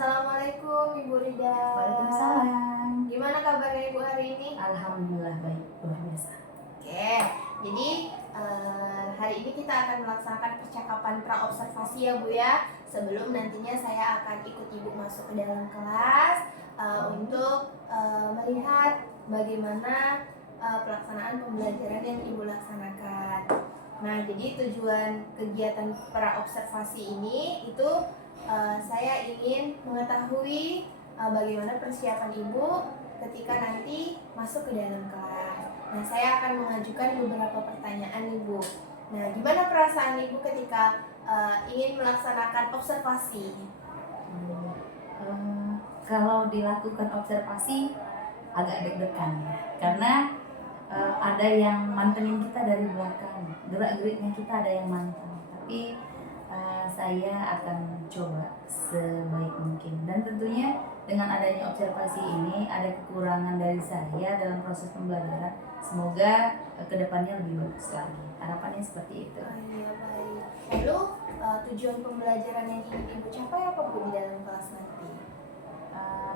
Assalamualaikum Ibu Rida. Waalaikumsalam. Gimana kabarnya Ibu hari ini? Alhamdulillah baik, luar biasa. Oke, jadi hari ini kita akan melaksanakan percakapan praobservasi ya Bu ya. Sebelum nantinya saya akan ikut Ibu masuk ke dalam kelas untuk melihat bagaimana pelaksanaan pembelajaran yang Ibu laksanakan. Nah, jadi tujuan kegiatan praobservasi ini itu saya ingin mengetahui bagaimana persiapan Ibu ketika nanti masuk ke dalam kelas. Nah, saya akan mengajukan beberapa pertanyaan Ibu. Nah, gimana perasaan Ibu ketika ingin melaksanakan observasi? Kalau dilakukan observasi agak deg-degan ya, karena ada yang mantengin kita dari belakang, gerak-geriknya kita ada yang manteng. Tapi saya akan coba sebaik mungkin, dan tentunya dengan adanya observasi ini ada kekurangan dari saya dalam proses pembelajaran. Semoga kedepannya lebih bagus lagi. Harapannya seperti itu. Iya, baik. Lalu tujuan pembelajaran yang ingin Ibu capai apa Bu di dalam kelas nanti?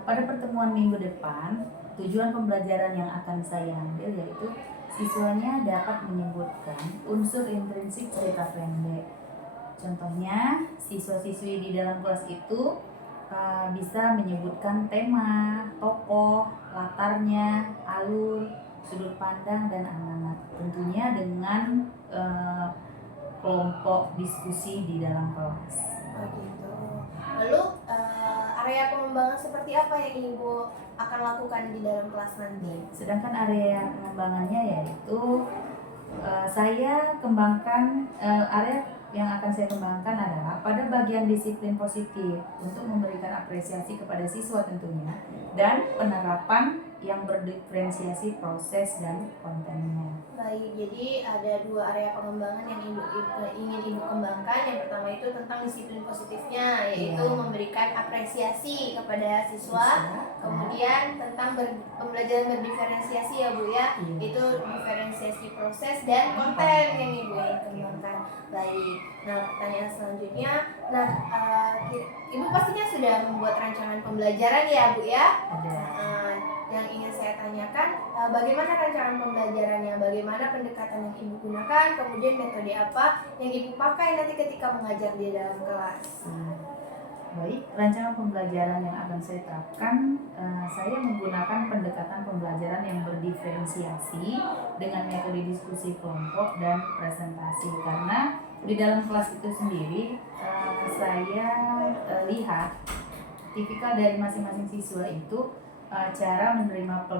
Pada pertemuan minggu depan, tujuan pembelajaran yang akan saya ambil yaitu siswanya dapat menyebutkan unsur intrinsik cerita pendek. Contohnya, siswa-siswi di dalam kelas itu bisa menyebutkan tema, tokoh, latarnya, alur, sudut pandang, dan amanat. Tentunya dengan kelompok diskusi di dalam kelas. Oh gitu. Lalu area pengembangan seperti apa yang Ibu akan lakukan di dalam kelas nanti? Sedangkan area pengembangannya yaitu saya kembangkan area yang akan saya kembangkan adalah pada bagian disiplin positif untuk memberikan apresiasi kepada siswa tentunya, dan penerapan yang berdiferensiasi proses dan kontennya. Baik, jadi ada dua area pengembangan yang ingin Ibu kembangkan. Yang pertama itu tentang disiplin positifnya, yaitu memberikan apresiasi kepada siswa. Kemudian tentang pembelajaran berdiferensiasi ya Bu ya, itu diferensiasi proses dan konten yang Ibu ingin kembangkan. Baik, nah pertanyaan selanjutnya, Ibu pastinya sudah membuat rancangan pembelajaran ya Bu ya? Ada. Yang ingin saya tanyakan, bagaimana rancangan pembelajarannya, bagaimana pendekatan yang Ibu gunakan, kemudian metode apa yang Ibu pakai nanti ketika mengajar di dalam kelas. Baik, rancangan pembelajaran yang akan saya terapkan, saya menggunakan pendekatan pembelajaran yang berdiferensiasi dengan metode diskusi kelompok dan presentasi. Karena di dalam kelas itu sendiri, saya lihat tipikal dari masing-masing siswa itu cara menerima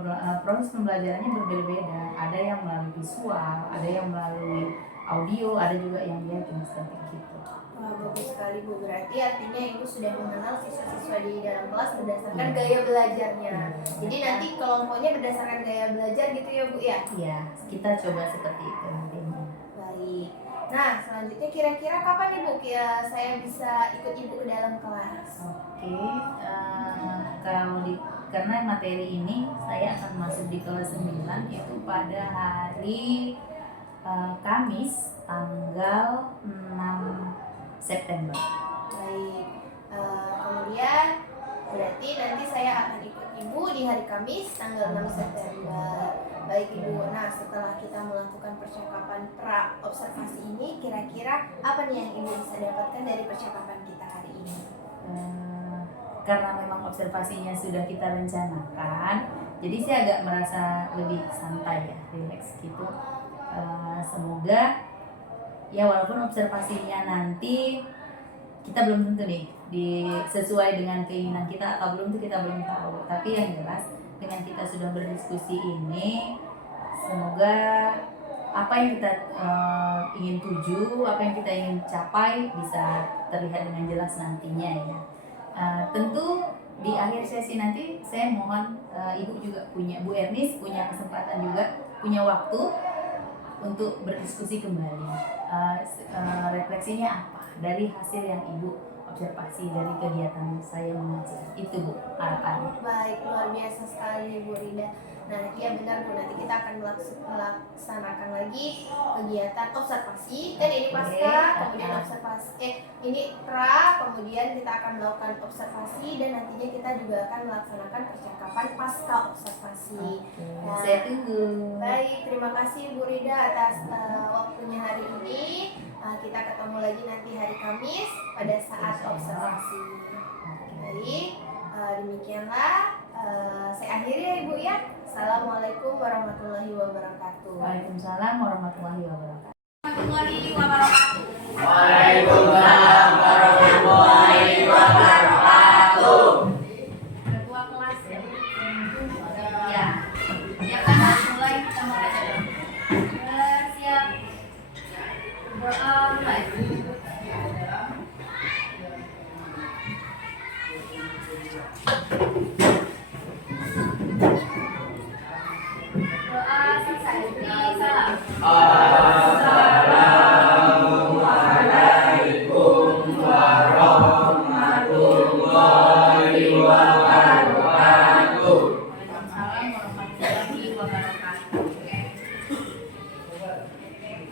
proses pembelajarannya berbeda-beda. Ada yang melalui visual, ada yang melalui audio, ada juga yang dia cuma statik gitu. Wah, bagus sekali Bu. Berarti artinya Ibu sudah mengenal siswa-siswa di dalam kelas berdasarkan gaya belajarnya. Jadi nanti kelompoknya berdasarkan gaya belajar gitu ya Bu ya? Iya, kita coba seperti itu nantinya. Baik. Nah, selanjutnya kira-kira kapan nih Bu saya bisa ikut Ibu ke dalam kelas? Oke, karena materi ini saya akan masuk di kelas 9 itu pada hari Kamis tanggal 6 September. Baik, kemudian berarti nanti saya akan ikut Ibu di hari Kamis tanggal 6 September. Baik Ibu, nah setelah kita melakukan percakapan pra-observasi ini, kira-kira apa nih yang Ibu bisa dapatkan dari percakapan kita hari ini? Karena memang observasinya sudah kita rencanakan, jadi saya agak merasa lebih santai ya, rileks gitu. Semoga ya, walaupun observasinya nanti kita belum tentu nih sesuai dengan keinginan kita atau belum, itu kita belum tahu. Tapi yang jelas dengan kita sudah berdiskusi ini, semoga apa yang kita ingin tuju, apa yang kita ingin capai bisa terlihat dengan jelas nantinya ya. Tentu di akhir sesi nanti saya mohon Ibu juga Bu Ernis punya kesempatan juga, punya waktu untuk berdiskusi kembali. Refleksinya apa dari hasil yang Ibu observasi dari kegiatan saya mengajar. Itu Bu harapannya. Baik, luar biasa sekali Bu Rida. Nah, iya benar Bu, nanti kita akan melaksanakan lagi kegiatan observasi. Kan ini pasca, kemudian observasi, ini pra, kemudian kita akan melakukan observasi dan nantinya kita juga akan melaksanakan percakapan pasca observasi. Nah, Saya tunggu. baik, terima kasih Bu Rida atas waktunya hari ini. Kita ketemu lagi nanti hari Kamis pada saat observasi. Baik, demikianlah saya akhiri ya Ibu ya. Assalamualaikum warahmatullahi wabarakatuh. Waalaikumsalam warahmatullahi wabarakatuh. Waalaikumsalam warahmatullahi wabarakatuh. Ketua kelas ya. Ya. Ya kan mulai kita mulai aja. Siap. Mulai. Doa selesai. Salam. Assalamualaikum warahmatullahi wabarakatuh. Waalaikumsalam warahmatullahi wabarakatuh.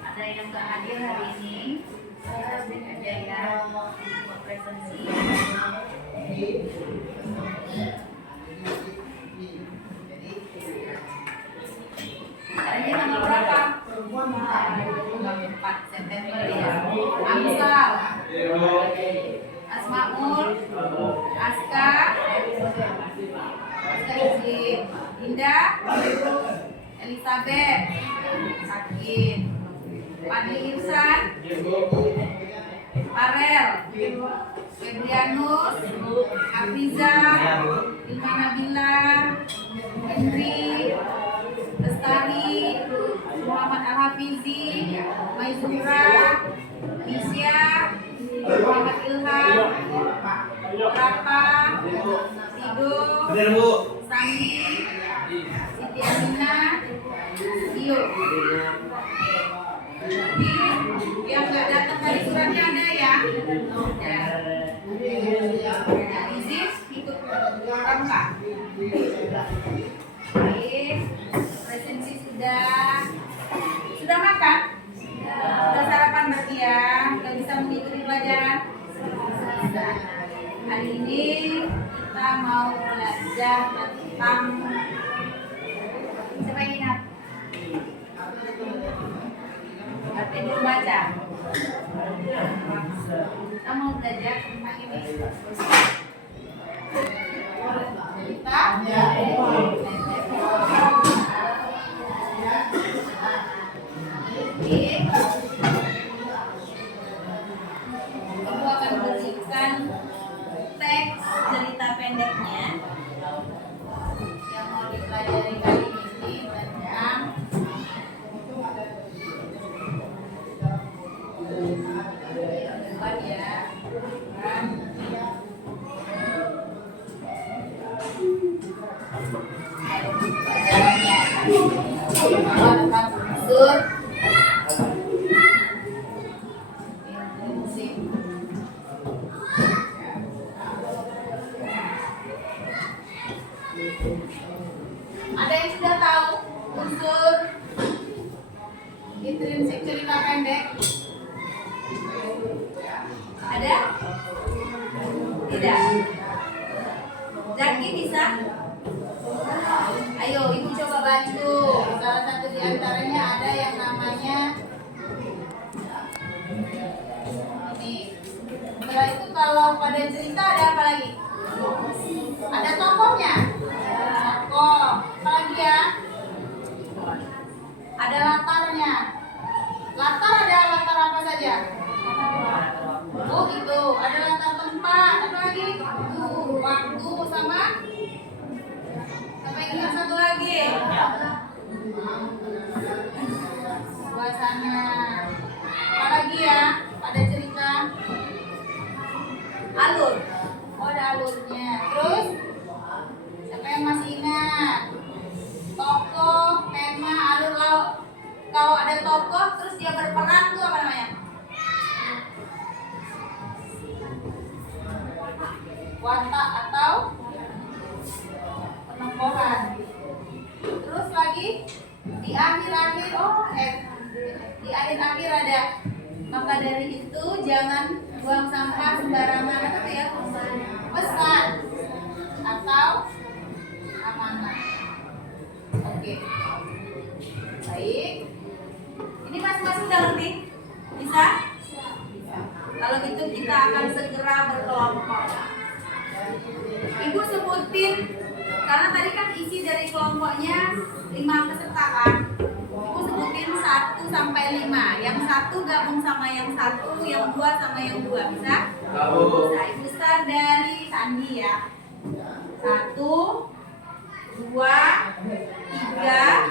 Ada yang tak hadir hari ini, saya beri aja ya presensi. Hari ini tanggal berapa? 4 September ya. Amsal, Asmaul, Aska, izin, Indah, Elizabeth, sakit, Pani Irsan, Farel, Febrianus, Hafiza, Ilma Nabila, Henry, Lestari, Muhammad Al-Hafizi, Maizura, Nisya, Muhammad Ilham, Rapa, Rido, Sandi, Siti Aminah, Dio. Yang nggak datang dari suratnya ada ya? Yang izin ikut rangka. Baik, presensi sudah makan? Sudah sarapan berarti ya? Sudah bisa mengikuti pelajaran? Sudah. Hari ini kita mau belajar tentang siapa yang ingat? Arti membaca. Kita mau belajar tentang ini. Kita Ibu akan berikan teks cerita pendeknya yang mau dipelajari kali ini tentang Ada yang sudah tahu unsur intrinsik cerita pendek? Ada? Tidak? Zaki bisa? Ayo, ibu coba bantu. Salah satu di antaranya ada yang namanya ini. Setelah itu kalau pada cerita ada apa lagi? Ada tokohnya. Tokoh. Apa lagi ya? Ada latarnya. Latar ada latar apa saja? Oh itu. Ada latar tempat. Apa lagi? Waktu sama. Sampai ingat satu lagi. Suasana. Apa lagi ya? Pada cerita. Alur. Oh ada alurnya. Terus siapa yang masih ingat? Tokoh, tema, alur. Kalau ada tokoh terus dia berperan tuh apa namanya? Watak atau penokohan. Terus Di akhir-akhir di akhir-akhir ada. Maka dari itu jangan buang sampah sembarangan. Apa tuh ya? Pesan atau amanah. Oke. Baik. Ini masing-masing udah ngerti? Bisa? Bisa. Kalau gitu kita akan segera berkelompok. Ibu sebutin, karena tadi kan isi dari kelompoknya 5 peserta kan. Ibu sebutin 1 sampai 5. Yang 1 gabung sama yang 1, yang 2 sama yang 2. Bisa? Bisa. Ibu start dari Sandi ya. 1, 2, 3,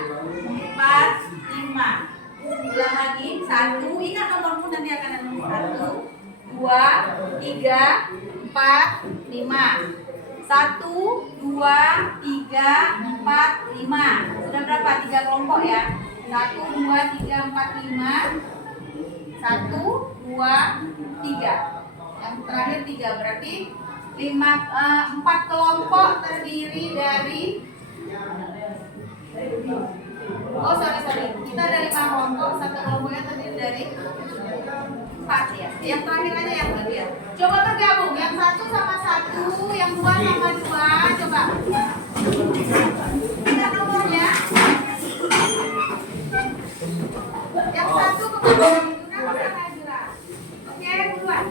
4, 5. Ulang lagi. 1, ingat nomormu nanti akan ada nomor 1, 2, 3, 4, 5. 1, 2, 3, 4, 5. Sudah berapa? 3 kelompok ya. 1, 2, 3, 4, 5. 1, 2, 3. Yang terakhir 3 berarti 4 kelompok terdiri dari sorry. Kita dari 5 kelompok, 1 kelompoknya terdiri dari 4 ya. Yang terakhir aja yang tadi ya. Coba bergabung, yang 1 sama 1, yang 2 sama 2. Coba. Kita nomornya. Yang 1 kepada Oke, duluan.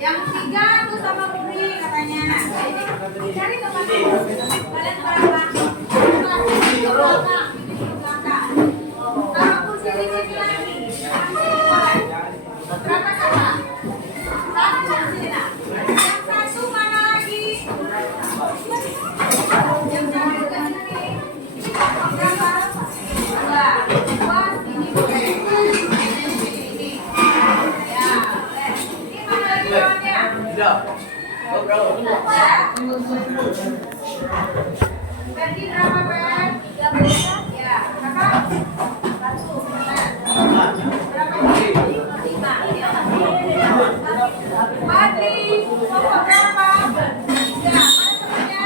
Yang 3 tuh sama Bumi katanya. Cari teman kalian berapa? Ke belakang. Taruh kursi di sini lagi. Berapa sama? Taruh kursi nah. Yang 1 mana lagi? Yang 1 ke sini. Berapa? 2 sini boleh. Ini. Ya, boleh. Ini mana lagi lawannya? Berarti berapa, Ben? 13. Ya, berapa? 1. Berapa? 5. Padi, kelompok berapa? 3. Mana temannya?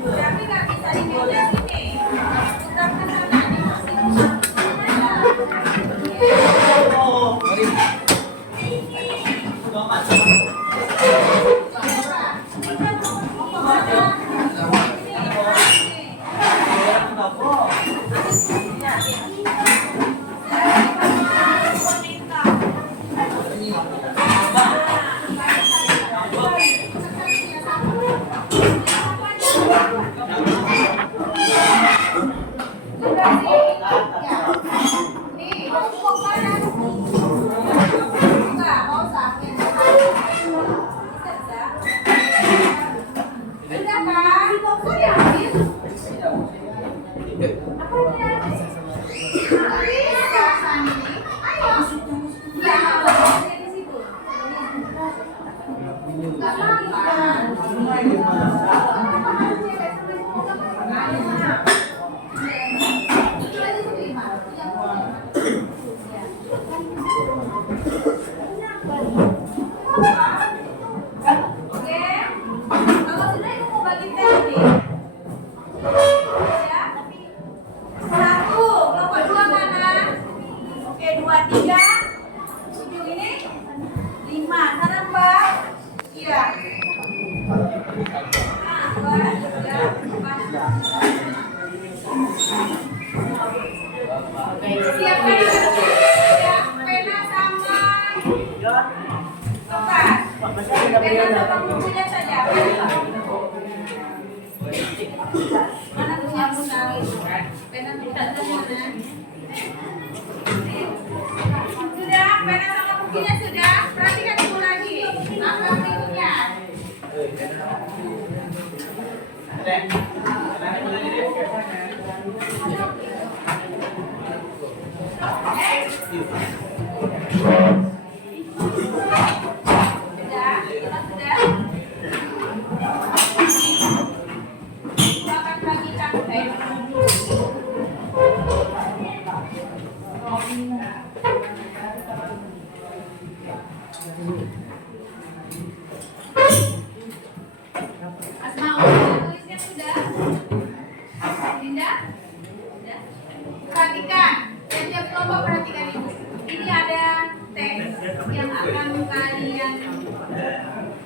Berarti nggak bisa di meja sini. Putar ke sana, ini masih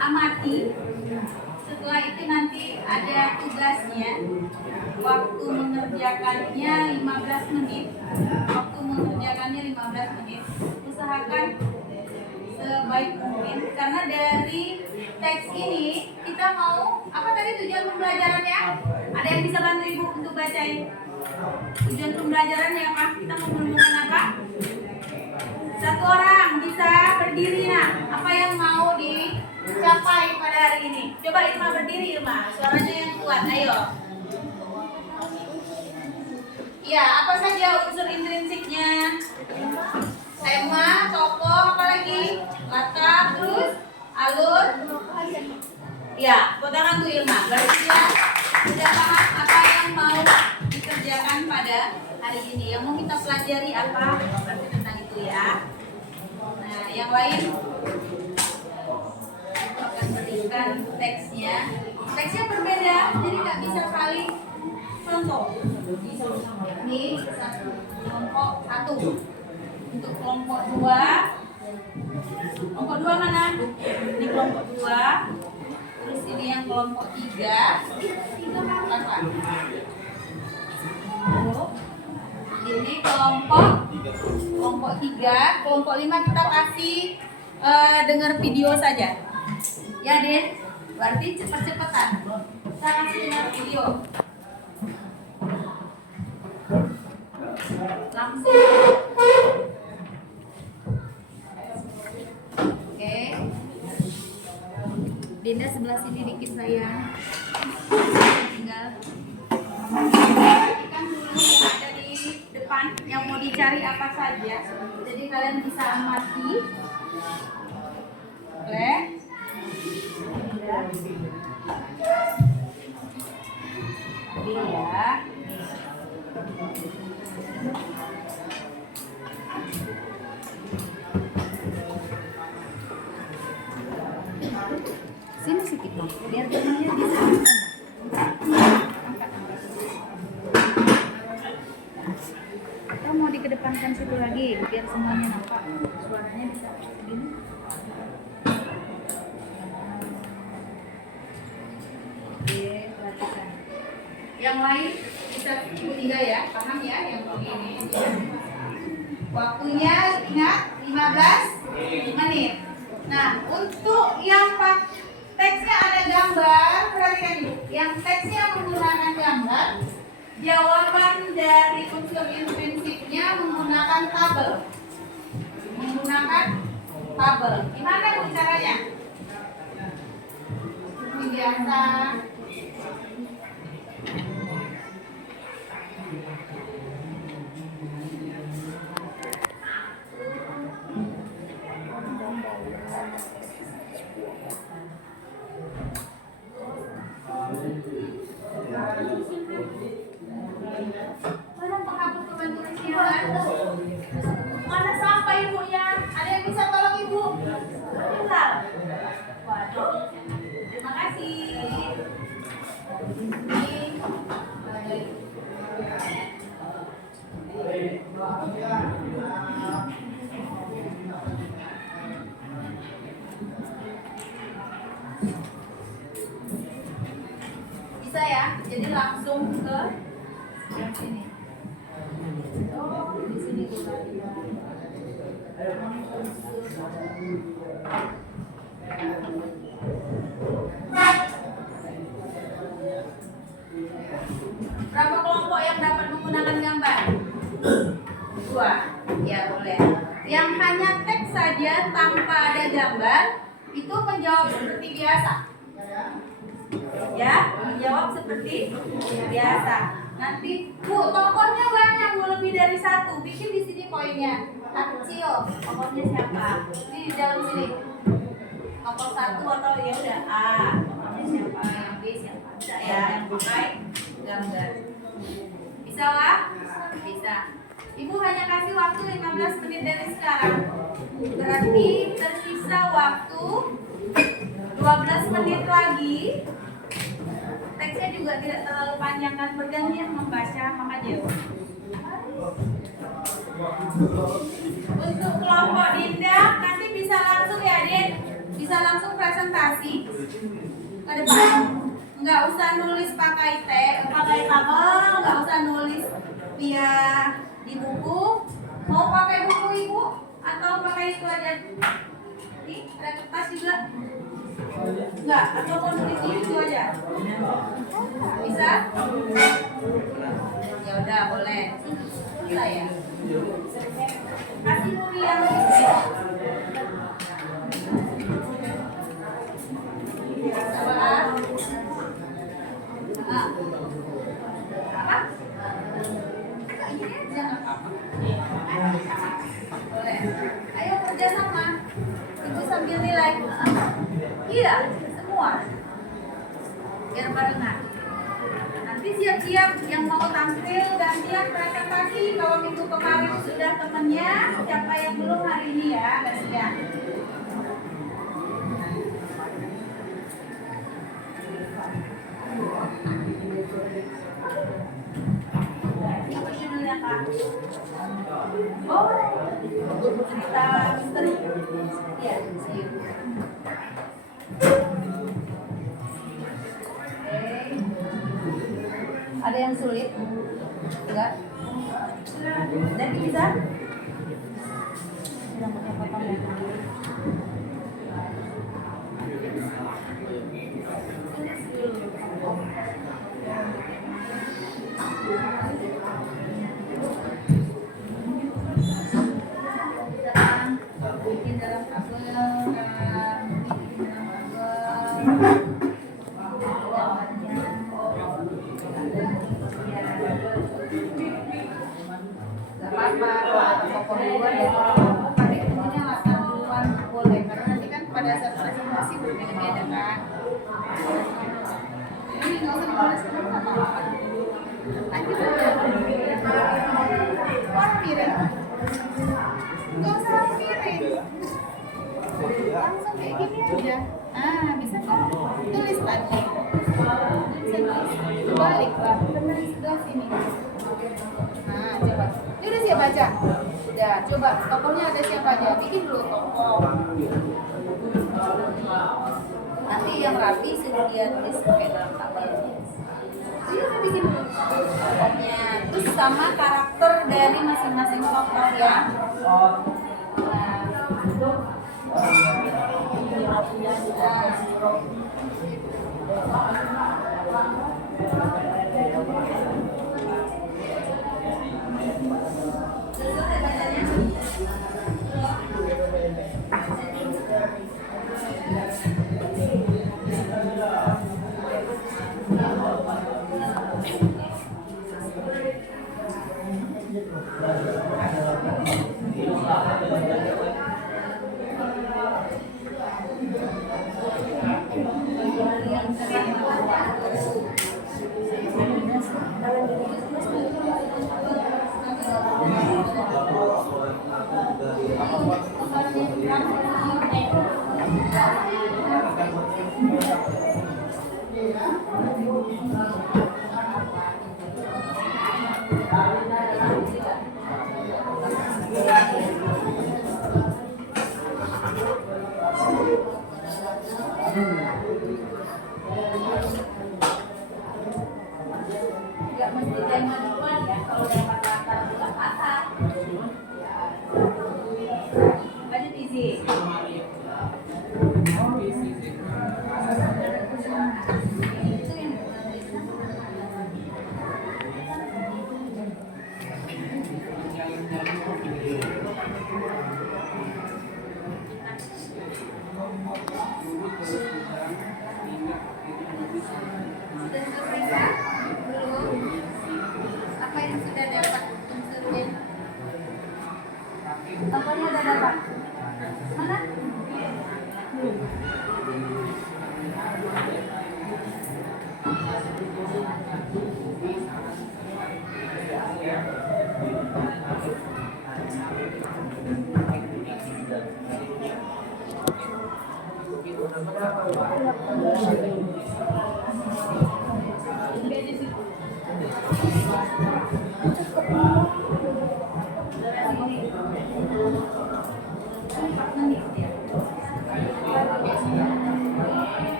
amati. Setelah itu nanti ada tugasnya. Waktu mengerjakannya 15 menit. Waktu mengerjakannya 15 menit. Usahakan sebaik mungkin karena dari teks ini kita mau apa tadi tujuan pembelajarannya? Ada yang bisa bantu Ibu untuk bacain? Tujuan pembelajarannya apa? Kita mau menemukan apa? Satu orang bisa berdiri. Nah, apa yang mau dicapai pada hari ini? Coba Irma berdiri, Irma. Suaranya yang kuat, ayo. Ya, apa saja unsur intrinsiknya? Tema, tokoh, apa lagi? Latar, terus alur. Ya, potongan tuh Irma. Berarti dia sudah paham apa yang mau dikerjakan pada hari ini. Yang mau kita pelajari apa? Berarti tentang itu ya. Nah, yang lain aku akan berikan teksnya. Teksnya berbeda, jadi nggak bisa saling contoh. Ini kelompok 1. Untuk kelompok 2. Kelompok 2 mana? Ini kelompok 2. Terus ini yang kelompok 3. Apa? Ini kelompok 3. Kelompok 5 kita kasih dengar video saja. Ya, Den. Berarti cepet-cepetan. Kita kasih dengar video. Langsung. Oke. Dinda sebelah sini dikit sayang. Tinggal perhatikan dulu yang ada di depan yang mau dicari apa saja. Jadi kalian bisa amati. Oke. Oke ya. Sini sedikit dong, biar temannya bisa. Kita mau dikedepankan situ lagi, biar semuanya nampak. Suaranya bisa segini. Oke, perhatikan. Yang lain bisa Ibu Tiga ya, paham ya yang begini. Waktunya ingat 15 menit. Nah, untuk yang teksnya ada gambar, perhatikan Ibu. Yang teksnya menggunakan gambar, jawaban dari unsur intrinsipnya menggunakan tabel. Menggunakan tabel. Gimana Bu caranya? Seperti biasa. Mana penghapus papan tulisnya? Mana sampai Ibunya? Ada yang bisa tolong Ibu? Tinggal. Waduh. Terima kasih. Bisa ya? Jadi langsung ke yang sini. Oh, di sini juga. Berapa kelompok yang dapat menggunakan gambar? 2. Ya, boleh. Yang hanya teks saja tanpa ada gambar itu menjawab seperti biasa. Ya, menjawab seperti biasa. Nanti Bu, tokohnya banyak, Bu, lebih dari 1. Bikin di sini poinnya. Kecil, tokohnya siapa? Ini di dalam sini. Tokoh 1 atau ya udah A. Tokohnya siapa? Yang B siapa? Bisa ya, yang pakai gambar. Bisa lah? Bisa. Ibu hanya kasih waktu 15 menit dari sekarang. Berarti tersisa waktu 12 menit lagi. Teksnya juga tidak terlalu panjang kan, bergantian membaca maka jawab. Untuk kelompok Dinda nanti bisa langsung ya Din, bisa langsung presentasi sini. Ke depan. Nggak usah nulis pakai tabel, nggak usah nulis via di buku. Mau pakai buku ibu atau pakai itu aja? Nih, ada kertas juga. Enggak, atau mau nulis di itu aja? Bisa? Ya udah, boleh. Bisa ya? Kasih dulu yang ini. Coba. Apa? Ini aja nggak apa-apa. Boleh. Ayo kerja sama. Ibu sambil nilai. Iya, semua. Biar barengan. Nanti siap-siap yang mau tampil gantian presentasi. Kalau minggu kemarin sudah temennya, siapa yang belum hari ini ya, gantian. Apa judulnya Kak? Oh, cerita misteri. Iya, saya. Ada yang sulit? Enggak? Jadi bisa? Rambutnya potong ya. Bikin dalam kabel, bikin dalam kabel. Pokok duluan ya, tapi kemudian makan duluan boleh karena nanti kan pada saat presentasi berbeda-beda kan. Ini nggak usah ditulis dulu apa-apa. Lagi warna piring, nggak usah piring, langsung kayak gini aja. Bisa kan? Tulis tadi, balik lah, benar sebelah sini. Coba. Ini udah siap baca? Udah, coba tokohnya ada siapa aja? Bikin dulu tokoh. Nanti yang rapi suruh dia tulis pakai dalam tabel. Iya, udah bikin dulu tokohnya. Terus sama karakter dari masing-masing tokoh ya. Nggak mesti tema duluan ya, kalau dapat latar bukan latar. Lanjut isi. Sudah selesai kah? Belum. Apa yang sudah dapat unsurnya? Tokohnya udah dapat. Mana?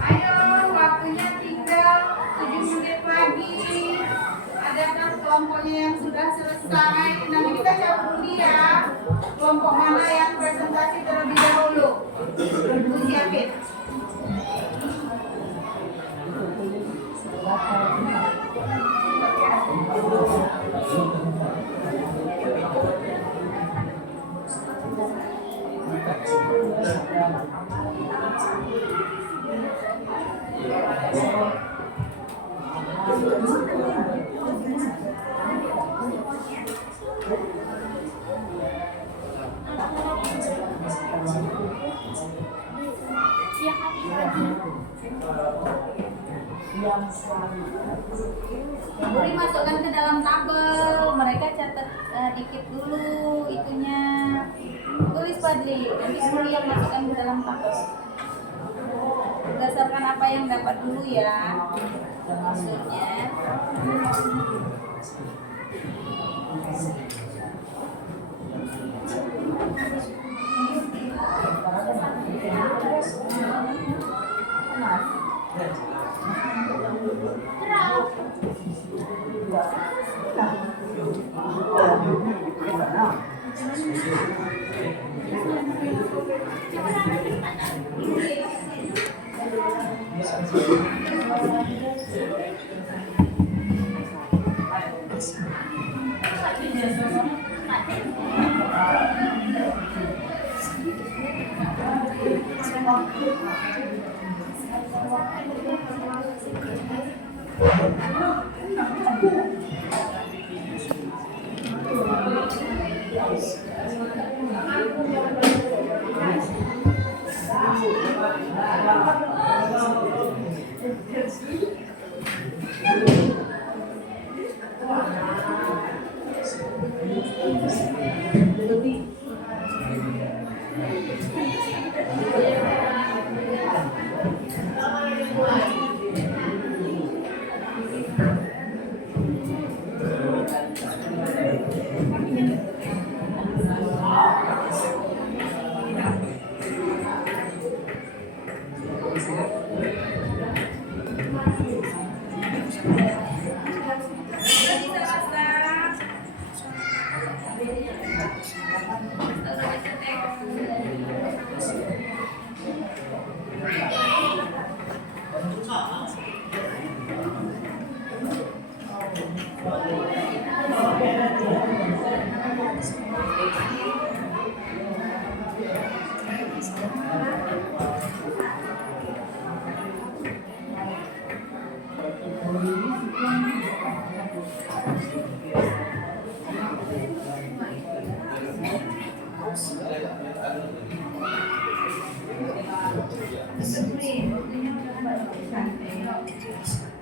Ayo, waktunya tinggal 7 menit lagi. Adakah kelompoknya yang sudah selesai? Nanti kita cabut dulu ya. Kelompok mana yang presentasi terlebih dahulu? Bu siapin. Boleh masukkan ke dalam tabel, mereka catat dikit dulu itunya. Tulis Fadli, nanti dulu yang masukkan ke dalam tabel. Berdasarkan apa yang dapat dulu ya. Maksudnya.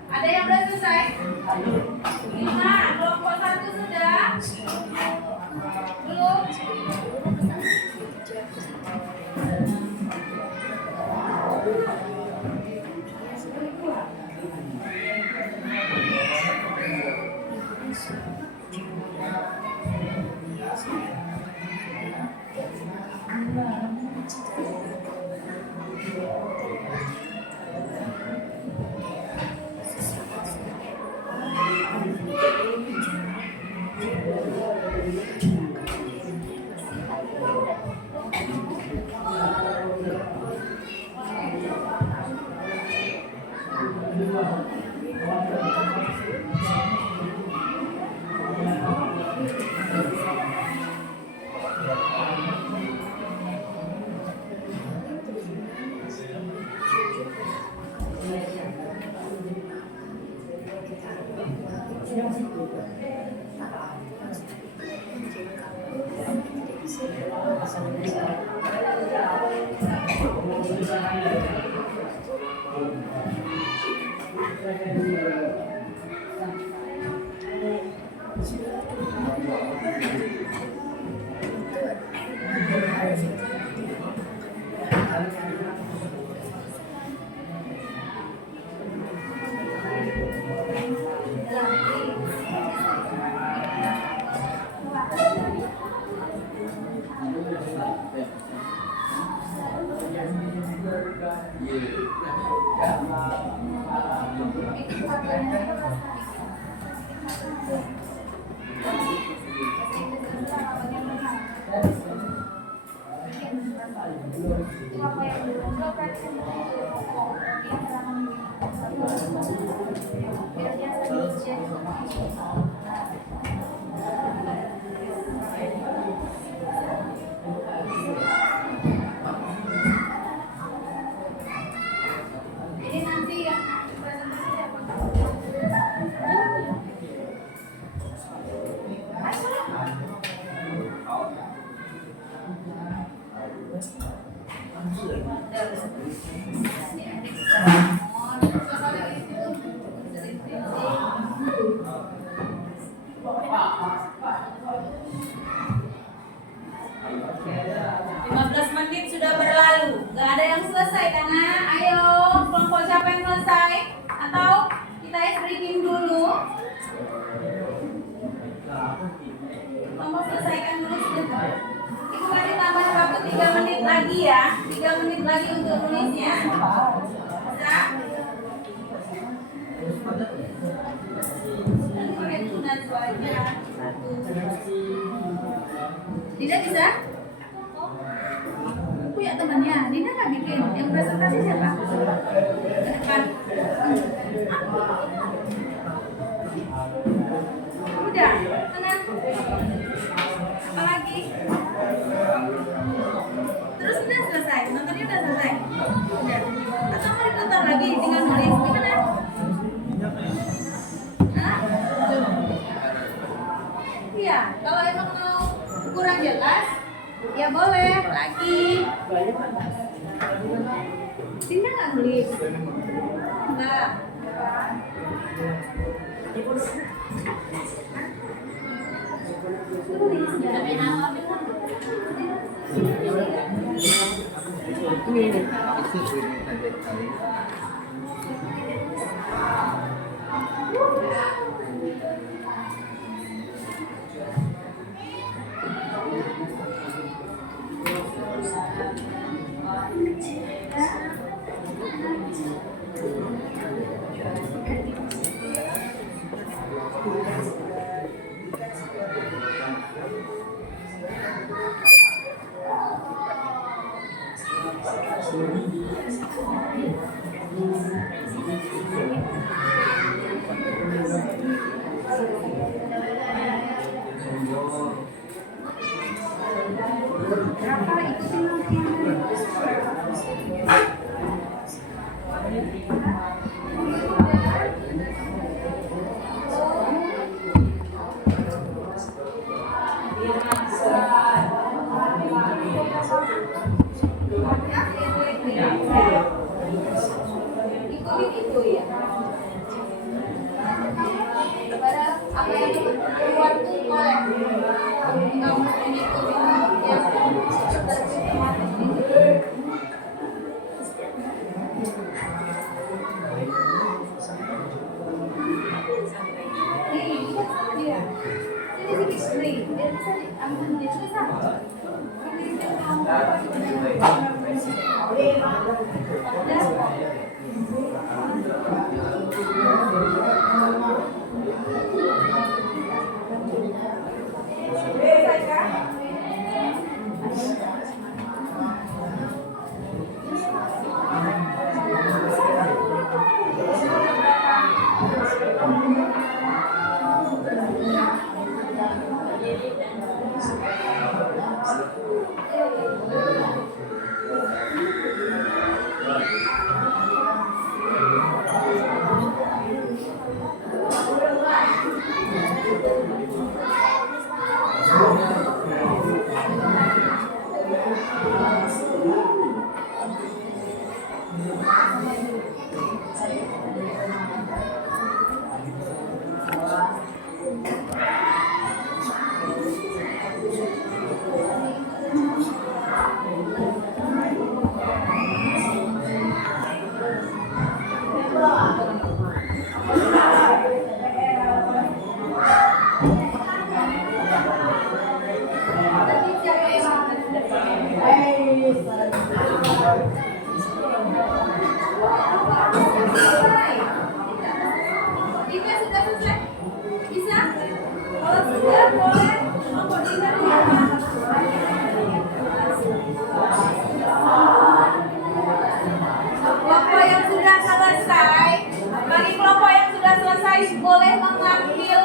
Ada yang belum selesai? 5, kelompok 1 sudah? Belum? Ini nanti yang presentasi menit sudah berlalu, nggak ada yang selesai karena ayo kelompok siapa yang selesai atau kita ice breaking dulu, kelompok selesaikan dulu sebentar. Ibu kasih tambahan waktu 3 menit lagi ya, 3 menit lagi untuk nulisnya. Bisa? Itu najwanya. Dina bisa? Punya temannya, Dina nggak bikin. Yang presentasi siapa? Ke depan. Udah, tenang. Apa lagi? Terus udah selesai, nontonnya udah selesai. Udah. Atau mau diputar lagi, tinggal nulis gimana? Hah? Iya, kalau emang mau kurang jelas, ya boleh lagi. Dina nggak nulis? Enggak. Berapa ikutin itu ya. Pada apa yang keluar tuh boleh. Nggak mesti ngikutin yang sudah selesai? Bisa? Kalau sudah boleh kelompok diingat ya. Kelompok yang sudah selesai, bagi kelompok yang sudah selesai boleh mengambil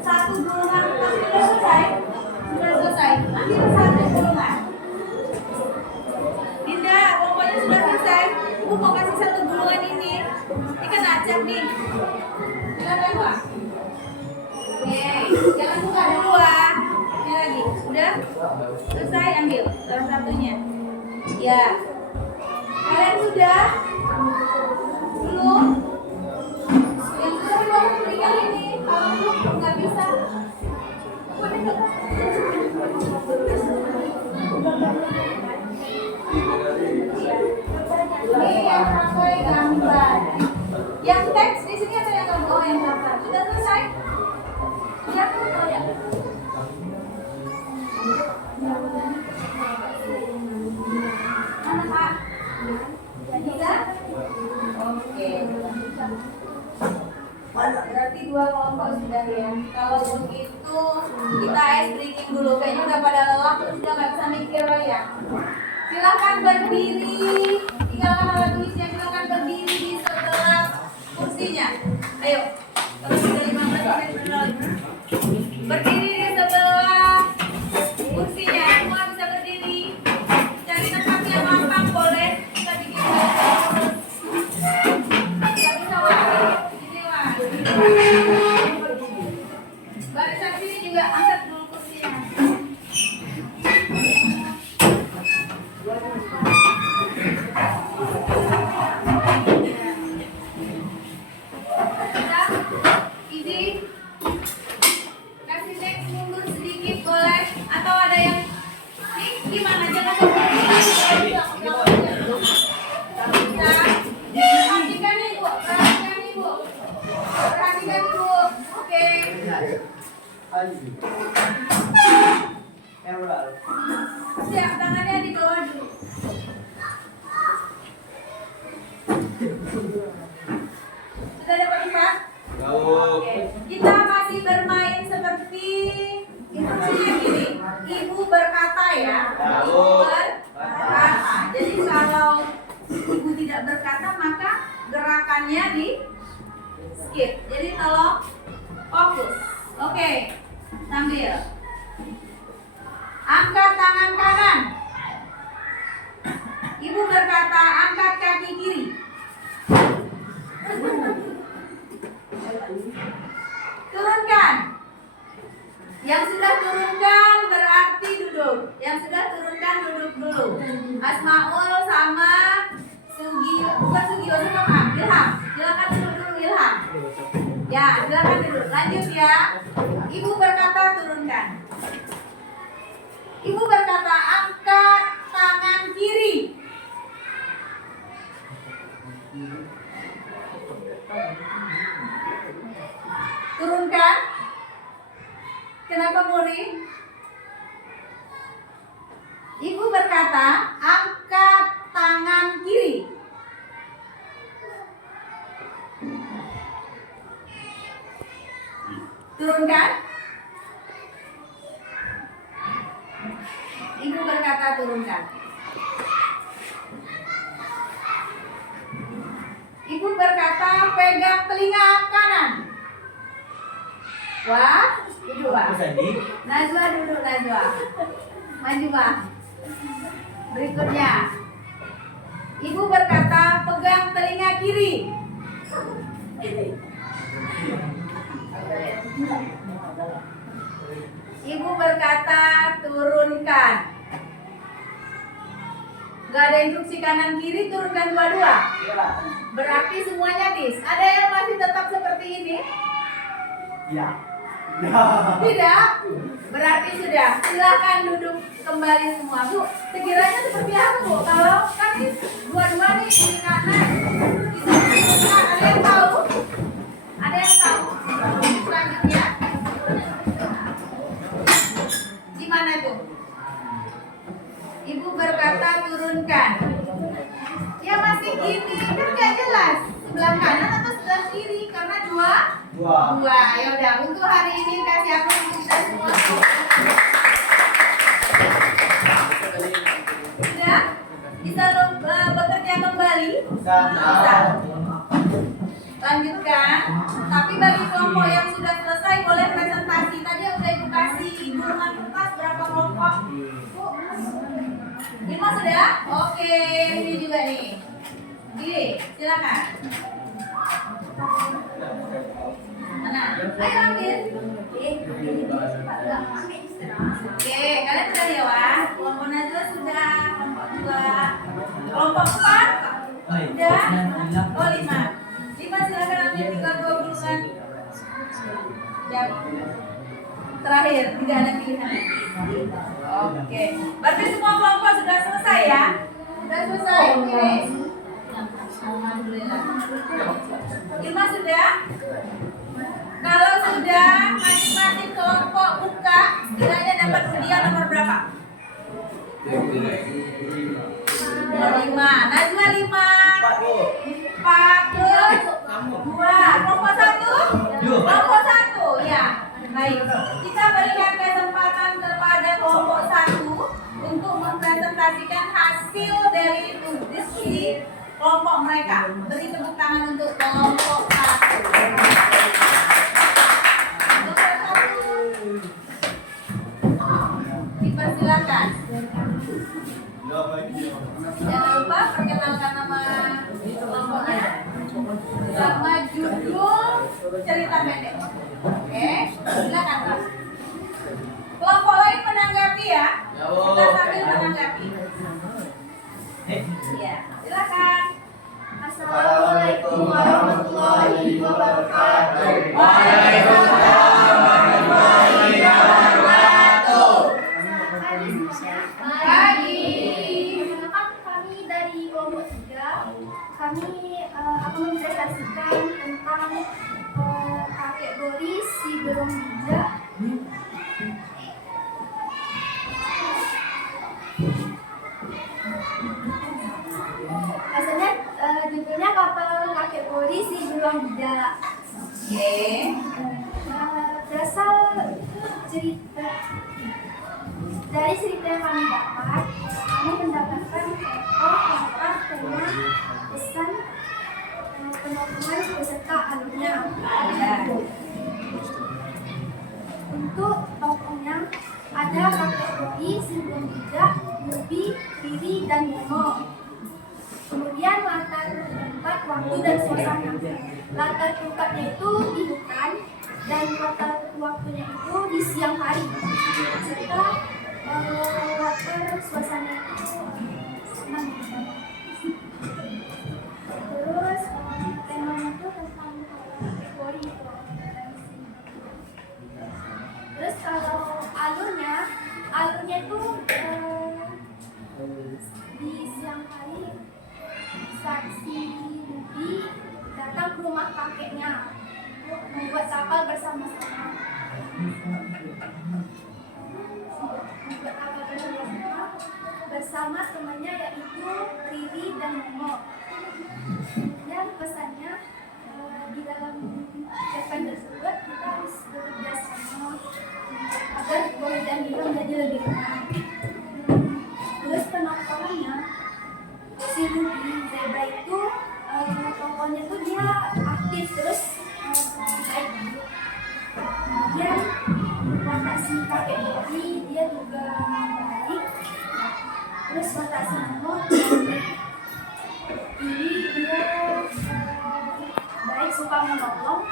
satu gulungan. Sudah selesai? Sudah selesai. Ambil satu gulungan. Dinda, kelompoknya sudah selesai. Aku mau kasih satu gulungan ini. Ini kan acak nih. Silakan Pak. Oke, jangan buka dulu ah. Ini lagi. Udah? Selesai, ambil salah satunya. Ya. Kalian sudah? Belum? Yang sudah baru tinggal ini. Kalau belum nggak bisa. Ini yang pakai gambar. Yang teks di sini ada yang gambar, yang gambar. Sudah selesai? Sudah foto ya? Mana Pak? Bisa? Oke. Berarti 2 kelompok sudah ya. Kalau begitu kita ice breaking dulu. Kayaknya udah pada lelah terus udah nggak bisa mikir ya. Silakan berdiri. Tinggalkan alat tulisnya. Silakan berdiri di sebelah kursinya. Ayo. Kalau sudah 15 menit berlalu. Berdiri di sebelah kursinya. Semua bisa berdiri. Cari tempat yang lapang boleh. Kita bikin nggak bisa lagi. Ini lah. Barisan sini juga angkat dulu kursinya. Easy. Kasih next mundur sedikit boleh. Atau ada yang nih gimana jangan perhatikan ibu, perhatikan ibu, perhatikan ibu. Oke. Siap, tangannya di bawah dulu. Sudah dapat lihat? Oke. Kita masih bermain seperti instruksinya gini. Ibu berkata ya. Ibu berkata. Jadi kalau ibu tidak berkata maka gerakannya di skip. Jadi tolong fokus. Oke. Sambil angkat tangan kanan. Ibu berkata angkat kaki kiri. Turunkan. Yang sudah turunkan berarti duduk. Yang sudah turunkan duduk dulu. Asmaul sama bukan Sugio sama Ilham. Silakan duduk dulu Ilham. Ya, silakan duduk. Lanjut ya. Ibu berkata turunkan. Ibu berkata angkat tangan kiri. Turunkan. Kenapa Muri? Ibu berkata angkat tangan kiri. Turunkan. Ibu berkata turunkan. Ibu berkata pegang telinga kanan. Wah, duduk Wah. Najwa duduk Najwa. Maju Wah. Berikutnya. Ibu berkata pegang telinga kiri. Ibu berkata turunkan. Gak ada instruksi kanan kiri, turunkan dua-dua. Berarti semuanya dis. Ada yang masih tetap seperti ini? Ya. Tidak? Berarti sudah. Silakan duduk kembali semua. Bu, sekiranya seperti apa Bu? Kalau kan ini dua-dua nih di kanan. Ada yang tahu? Ada yang tahu? Selanjutnya. Gimana tuh? Ibu berkata turunkan. Ya masih gini, kan gak jelas. Sebelah kanan atau sebelah sendiri karena dua. Dua. Ya udah, untuk hari ini kasih aku untuk kita semua. Sudah? Bisa bekerja kembali? Bisa. Lanjutkan. Tapi bagi kelompok yang sudah selesai boleh presentasi. Tadi udah ibu kasih gulungan kertas berapa kelompok? Bu? 5 sudah? Oke, ini juga nih. Oke, silakan. Mana? Ayo ambil. Oke, kalian sudah lewat. Kelompok Najwa sudah. Kelompok 2. Kelompok 4 sudah. Oh 5. 5 silakan ambil 3 buah gulungan. Dan terakhir, tidak ada pilihan. Oke, berarti semua kelompok sudah selesai ya? Sudah selesai? Oke. Alhamdulillah. 5 sudah? Kalau sudah, masing-masing kelompok buka, setidaknya dapat hadiah nomor berapa? 5. Najwa 5. 4 terus 2. Kelompok 1? Kelompok 1, ya. Baik. Kita berikan kesempatan kepada kelompok 1 untuk mempresentasikan hasil dari diskusi kelompok mereka. Beri tepuk tangan untuk kelompok 1. Dipersilakan. Jangan lupa perkenalkan nama kelompoknya sama judul cerita pendek. Oke, silakan Pak. Kelompok lain menanggapi ya. Kita sambil menanggapi. Ya, silakan. Assalamualaikum warahmatullahi wabarakatuh. Waalaikumsalam warahmatullahi wabarakatuh. Pagi. Kami dari kelompok 3. Kami akan mempresentasikan tentang kakek Boris si Berong Bijak. Rasanya judulnya kapal kakek Boris si Berong Bijak. Oke. Berasal cerita dari cerita yang kami dapat, kami mendapatkan tentang tema pesan penoplangan beserta alurnya. Untuk tokohnya ada kakek Boris, Berong Bijak, Bubi, Riri, dan Nemo. Kemudian latar tempat, waktu, dan suasana. Latar tempatnya itu di hutan dan latar waktunya itu di siang hari. Serta latar suasana itu senang. Terus temanya itu tentang kategori itu. Terus kalau alurnya itu di siang hari saksi Bubi datang ke rumah kakeknya untuk membuat kapal bersama-sama. Bersama temannya yaitu Riri dan Nemo. Dan pesannya di dalam cerpen tersebut kita harus bekerja sama agar boleh dan kita menjadi lebih tenang. Terus penontonnya si Ruby Zebra itu tokohnya tuh dia aktif terus baik. Kemudian watak si kakek Bobi dia juga baik. Terus watak si Nemo ini dia baik, suka menolong.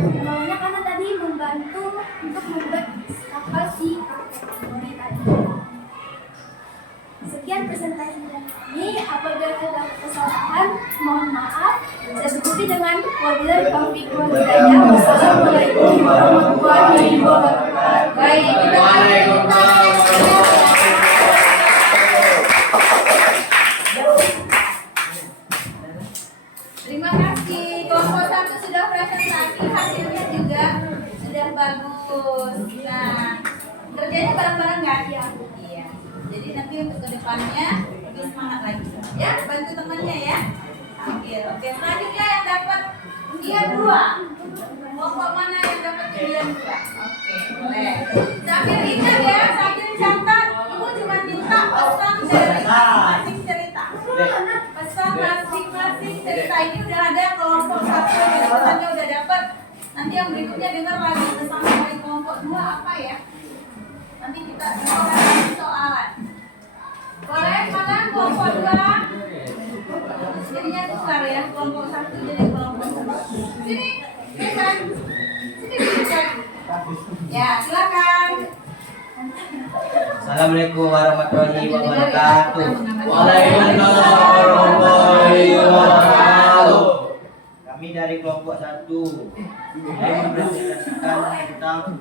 Menolongnya karena tadi membantu untuk membuat kapal si kakek Bobi tadi. Sekian presentasi dari kami. Apabila ada kesalahan, mohon maaf. Saya tutupi dengan wabillahi taufiq wal hidayah. Wassalamualaikum warahmatullahi wabarakatuh. Baik, kita terima kasih. Kelompok 1 sudah presentasi, hasilnya juga sudah bagus. Nah, kerjanya bareng-bareng nggak? Iya. Jadi nanti untuk kedepannya lebih semangat lagi. Ya, bantu temannya ya. Oke, selanjutnya yang dapat Iya 2. Kelompok mana yang dapat undian 2? Oke, boleh. Sambil ingat ya, sambil catat. Ibu cuma minta pesan dari masing-masing cerita. Pesan masing-masing cerita ini udah ada kelompok 1 yang pesannya udah dapat. Nanti yang berikutnya dengar lagi pesan dari kelompok 2 apa ya? Nanti kita soalan. Boleh mana kelompok 2? Jadinya tukar ya, kelompok 1 jadi kelompok 1. Sini, Desan. Sini, Desan. Ya, silakan. Assalamualaikum warahmatullahi wabarakatuh. Waalaikumsalam warahmatullahi wabarakatuh. Kami dari kelompok 1 saya mempresentasikan tentang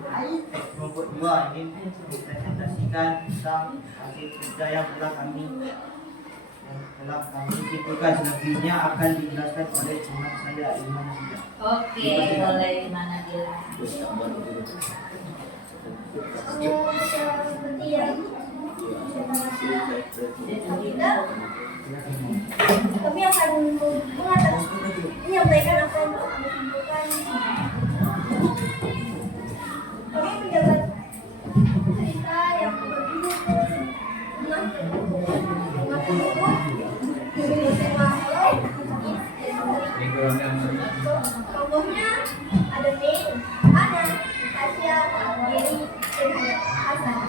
kelompok 2 ini mempresentasikan tentang hasil kerja yang telah kami simpulkan. Selebihnya akan dijelaskan oleh teman saya Ilman Sida. Oke, boleh mana dia? Kami akan menyampaikan apa yang telah kami simpulkan. Kami menjabat cerita yang berjudul Contohnya ada Mei, Ana, Tasya, Geri, dan Hasan.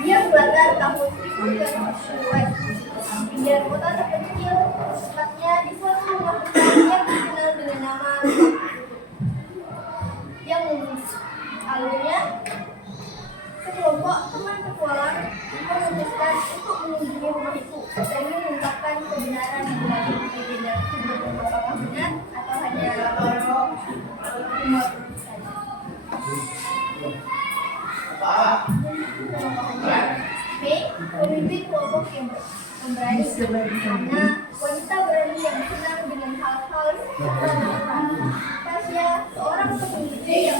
Dia belajar tahun 1910. Dia kota terkecil, tepatnya di suatu rumah besar yang dikenal dengan nama yang alurnya sekelompok teman petualang memutuskan untuk mengunjungi rumah itu dan mengungkapkan kebenaran dari legenda tersebut. Apakah benar atau hanya rumor saja? B. Pemimpin kelompok yang berani karena wanita berani yang senang dengan hal-hal Tasya seorang pemimpin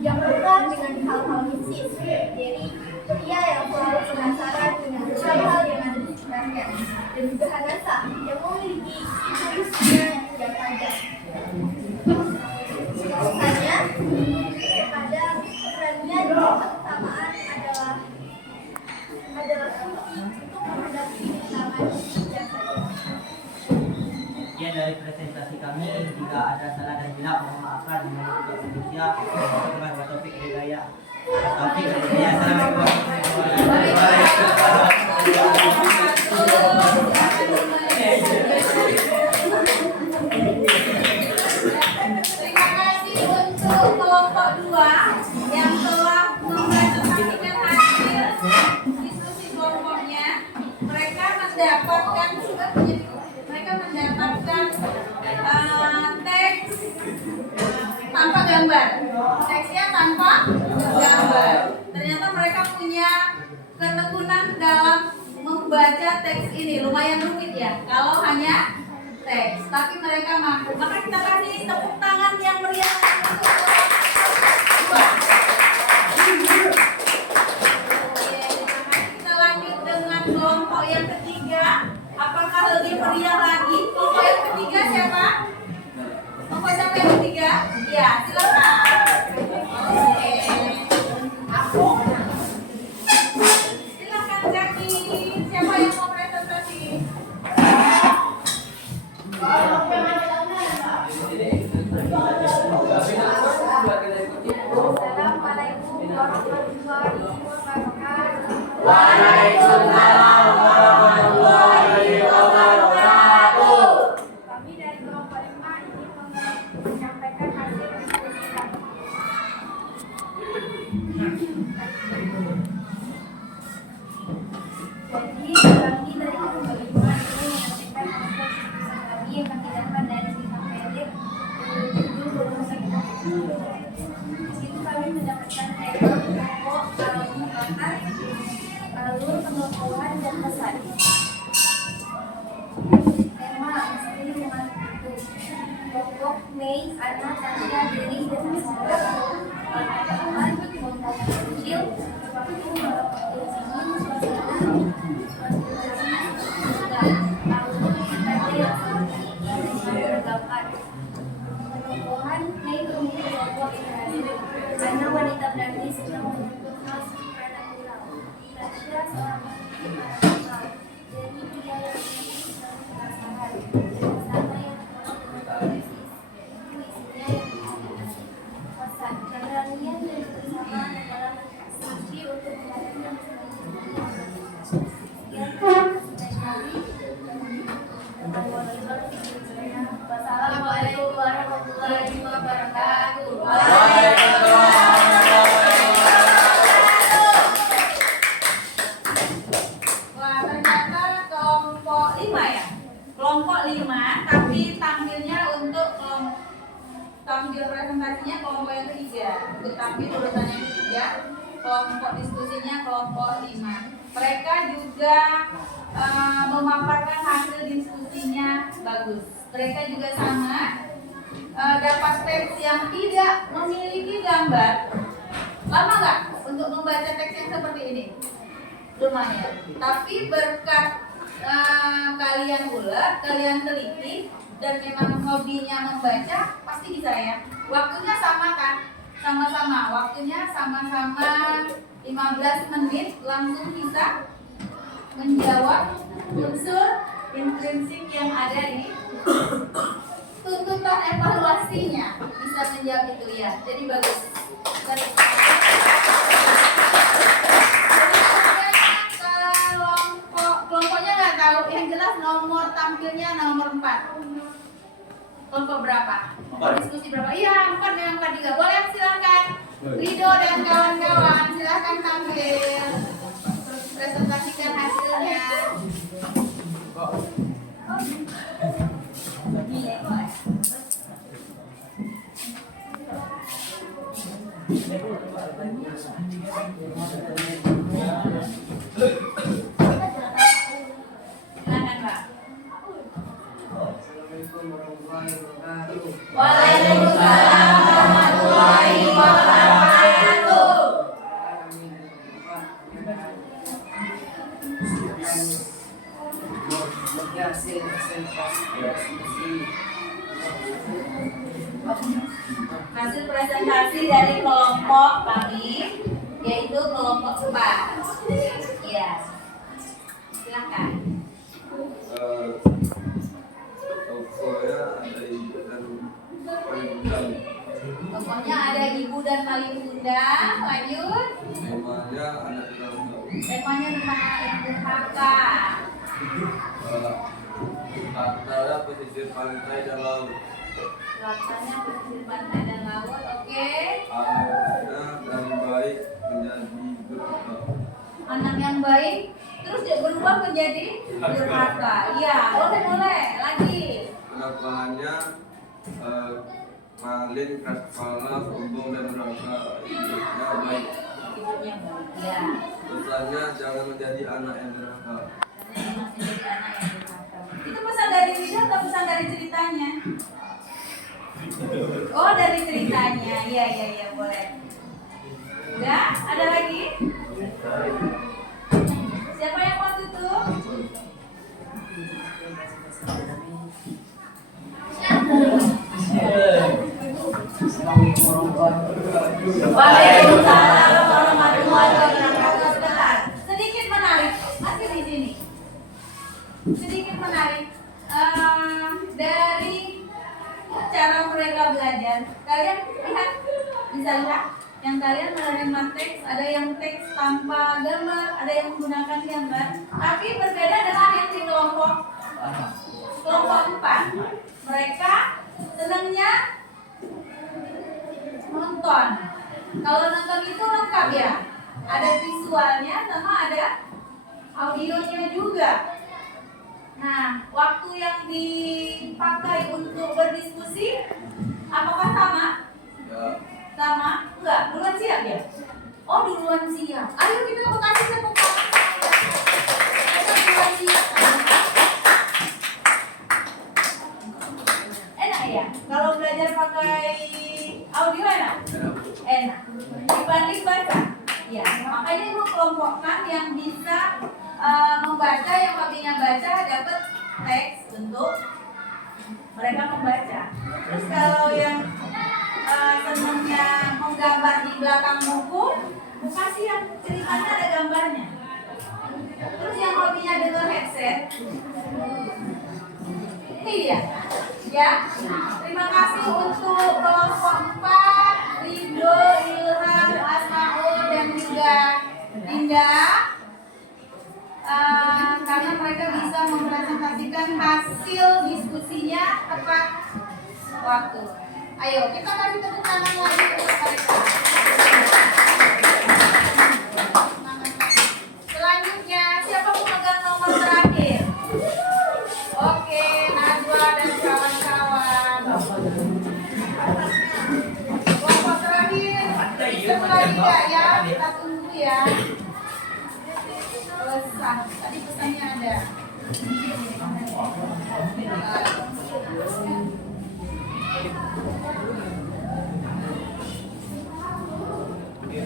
yang suka dengan hal-hal mistis. Jadi pria yang selalu penasaran dengan hal-hal yang ada di sekitarnya. Dan juga Hanasa yang memiliki intuisinya yang tajam. Hanya ada keberanian dan kesamaan adalah kunci untuk menghadapi tantangan yang saja. Sekian dari presentasi kami. Jika ada salah dan hilaf, mohon maafkan. Menurut Indonesia, dengan Topik Hidayah. Topik Hidayah. Assalamualaikum Terima kasih untuk kelompok 2 yang telah mempresentasikan hasil diskusi kelompoknya. Mereka mendapatkan teks tanpa gambar. Teksnya tanpa gambar. Ternyata mereka punya ketekunan dalam membaca teks ini. Lumayan rumit ya kalau hanya teks, tapi mereka mampu. Maka kita kasih tepuk tangan yang meriah untuk kita lanjut dengan kelompok yang ketiga. Apakah lebih meriah lagi? Kelompok yang ketiga siapa? Kelompok siapa yang ketiga? Ya, silakan. Oke. Aku. Silakan Jaki. Siapa yang mau presentasi? Assalamualaikum warahmatullahi wabarakatuh. Waalaikumsalam warahmatullahi wabarakatuh. Kami dari kelompok 5 ingin menyampaikan hasil diskusi kami. Jadi kami dari kelompok 5 ingin menyampaikan hasil diskusi kami yang kami dapat dari sidang pendek berjudul Rumuskan Kelompok. Di situ kami mendapatkan tema kelompok pengembangan, alur pengelompokan dan pesan. Tema misteri rumah itu. Kelompok Mei, Ana, Tasya, Geri, dan Hasan. Teman kelompok kecil, waktu melakukan dingin, suasana, alur kita yang seperti ini yang menegangkan. tetapi urutannya ketiga, kelompok diskusinya kelompok 5. Mereka juga memaparkan hasil diskusinya bagus. Mereka juga sama dapat teks yang tidak memiliki gambar. Lama nggak untuk membaca teks yang seperti ini? Lumayan. Tapi berkat kalian ulet, kalian teliti, dan memang hobinya membaca, pasti bisa ya. Waktunya sama kan? Sama-sama. Waktunya sama-sama 15 menit, langsung bisa menjawab unsur intrinsik yang ada di tuntutan evaluasinya. Bisa menjawab itu ya. Jadi bagus. Kelompoknya nggak tahu, yang jelas nomor tampilnya nomor 4. Kelompok berapa? Diskusi berapa? Iya, 4 dengan 43. Boleh, silakan. Rido dan kawan-kawan, silakan tampil. Presentasikan hasilnya. Silakan, Pak. Waalaikumsalam warahmatullahi wabarakatuh. Hasil presentasi dari kelompok kami yaitu kelompok 4. Ya, silakan. Tokohnya ada ibu dan paling bunda. Lanjut. Temanya tentang anak yang durhaka. Antara pesisir pantai dan laut. Latarnya pesisir pantai dan laut. Oke. Anaknya dari baik menjadi durhaka. Anak yang baik terus dia berubah menjadi durhaka. Iya, boleh. Lagi. Anak bahannya maling, keras kepala, sombong dan durhaka. Hidupnya baik. Hidupnya baik. Ya. Pesannya jangan menjadi anak yang durhaka. Itu pesan dari Rida atau pesan dari ceritanya? Oh, dari ceritanya. Iya, boleh. Udah? Ada lagi? Siapa yang mau tutup? Waalaikumsalam warahmatullahi wabarakatuh. Sebentar. Sedikit menarik. Masih di sini. Sedikit menarik dari cara mereka belajar. Kalian lihat, bisa lihat yang kalian menerima teks, ada yang teks tanpa gambar, ada yang menggunakan gambar, tapi berbeda dengan yang di kelompok 4. Mereka senangnya nonton. Kalau nonton itu lengkap ya, ada visualnya sama ada audionya juga. Nah, waktu yang dipakai untuk berdiskusi apakah sama? Ya. Sama? Enggak, duluan siap ya? Oh, duluan siap. Ayo kita kasih tepuk tangan. Ayo duluan siap. Enak ya? Kalau belajar pakai audio enak? Enak. Dibanding baca? Ya, makanya ibu kelompokkan yang bisa membaca, yang hobinya baca dapat teks untuk mereka membaca. Terus kalau yang senangnya menggambar di belakang buku, kasih yang ceritanya ada gambarnya. Terus yang hobinya dengar headset, iya, ya. Terima kasih untuk kelompok 4, Rido, Ilham, Asmaul dan juga Dinda. Karena mereka bisa mempresentasikan hasil diskusinya tepat waktu. Ayo, kita kasih tepuk tangan lagi untuk mereka. Selanjutnya, siapa pemegang nomor terakhir? Oke, Najwa dan kawan-kawan. Kelompok terakhir enggak ya? Kita tunggu ya. Pesan, tadi pesannya ada.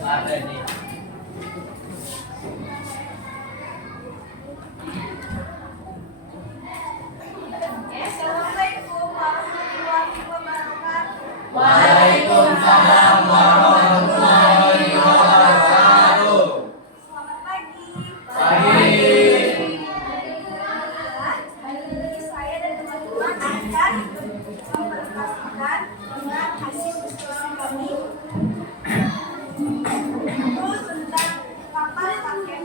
Ada ini. Assalamualaikum warahmatullahi wabarakatuh. Waalaikumsalam warahmatullahi wabarakatuh. Selamat pagi. Pagi. Hari ini saya dan teman-teman akan mempresentasikan dengan hasil diskusi kami itu tentang kapal pakai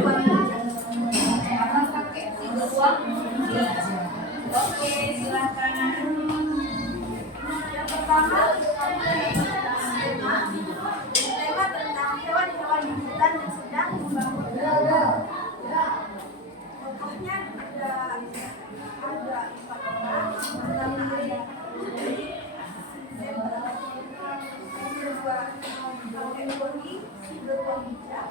uang hijau. Kapal pakai uang hijau. Oke, silakan. Yang pertama, tema tentang hewan-hewan di hutan yang sedang membangun rumah. Tokohnya ada 4 orang. Pertama ada zebra, yang kedua pakai bodi, si beruang hijau,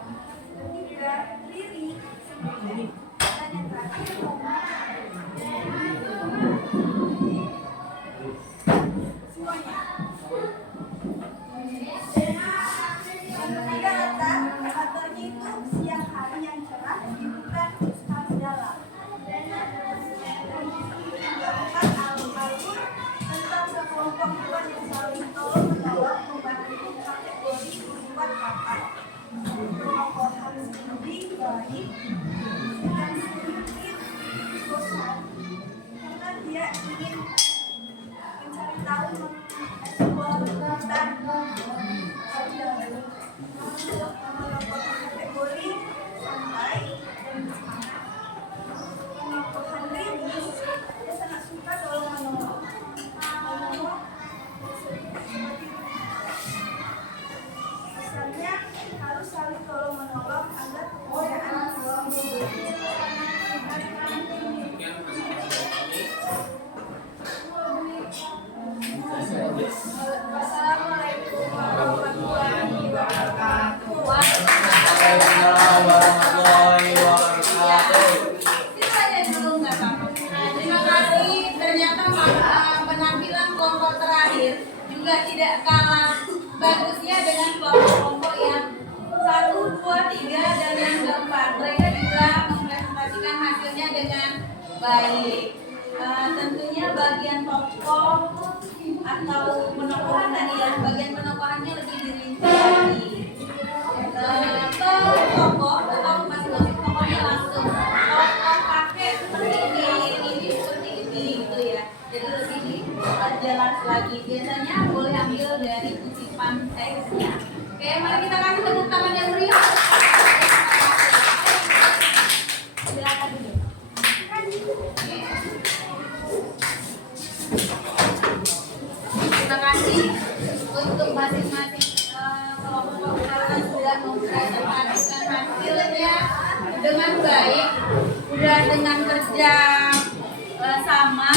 ketiga liri, dan yang terakhir semuanya. Tiga latarnya itu siang hari yang cerah di hutan hutan dalam. Keempat alur tentang sekelompok hewan yang saling tolong menolong membantu kategori membuat kapal. Tokoh studi baik dan sedikit bosan karena dia ingin mencari tahu mengeksplor hutan. Untuk tokoh kategori santai dan semangat. Tokoh Henry dia sangat suka tolong menolong. Misalnya harus saling tolong menolong agar pekerjaan tolong Assalamualaikum warahmatullahi wabarakatuh. Waalaikumsalam warahmatullahi wabarakatuh. Silahkan dulu nggak apa-apa. Terima kasih. Ternyata penampilan kelompok terakhir juga tidak kalah bagusnya dengan kelompok-kelompok yang 1, 2, 3 dan yang keempat. Mereka juga mempresentasikan hasilnya dengan baik. Tentunya bagian tokoh atau penokohan tadi ya, bagian penokohannya lebih dirinci lagi. Ke tokoh atau masing-masing tokohnya langsung tokoh pakai seperti ini seperti ini gitu ya. Jadi lebih jelas lagi. Biasanya boleh ambil dari kutipan teksnya. Oke, mari kita kasih tepuk tangan yang meriah. Silakan dulu. Terima kasih untuk masing-masing kelompok karena sudah mempresentasikan hasilnya dengan baik, sudah dengan kerja sama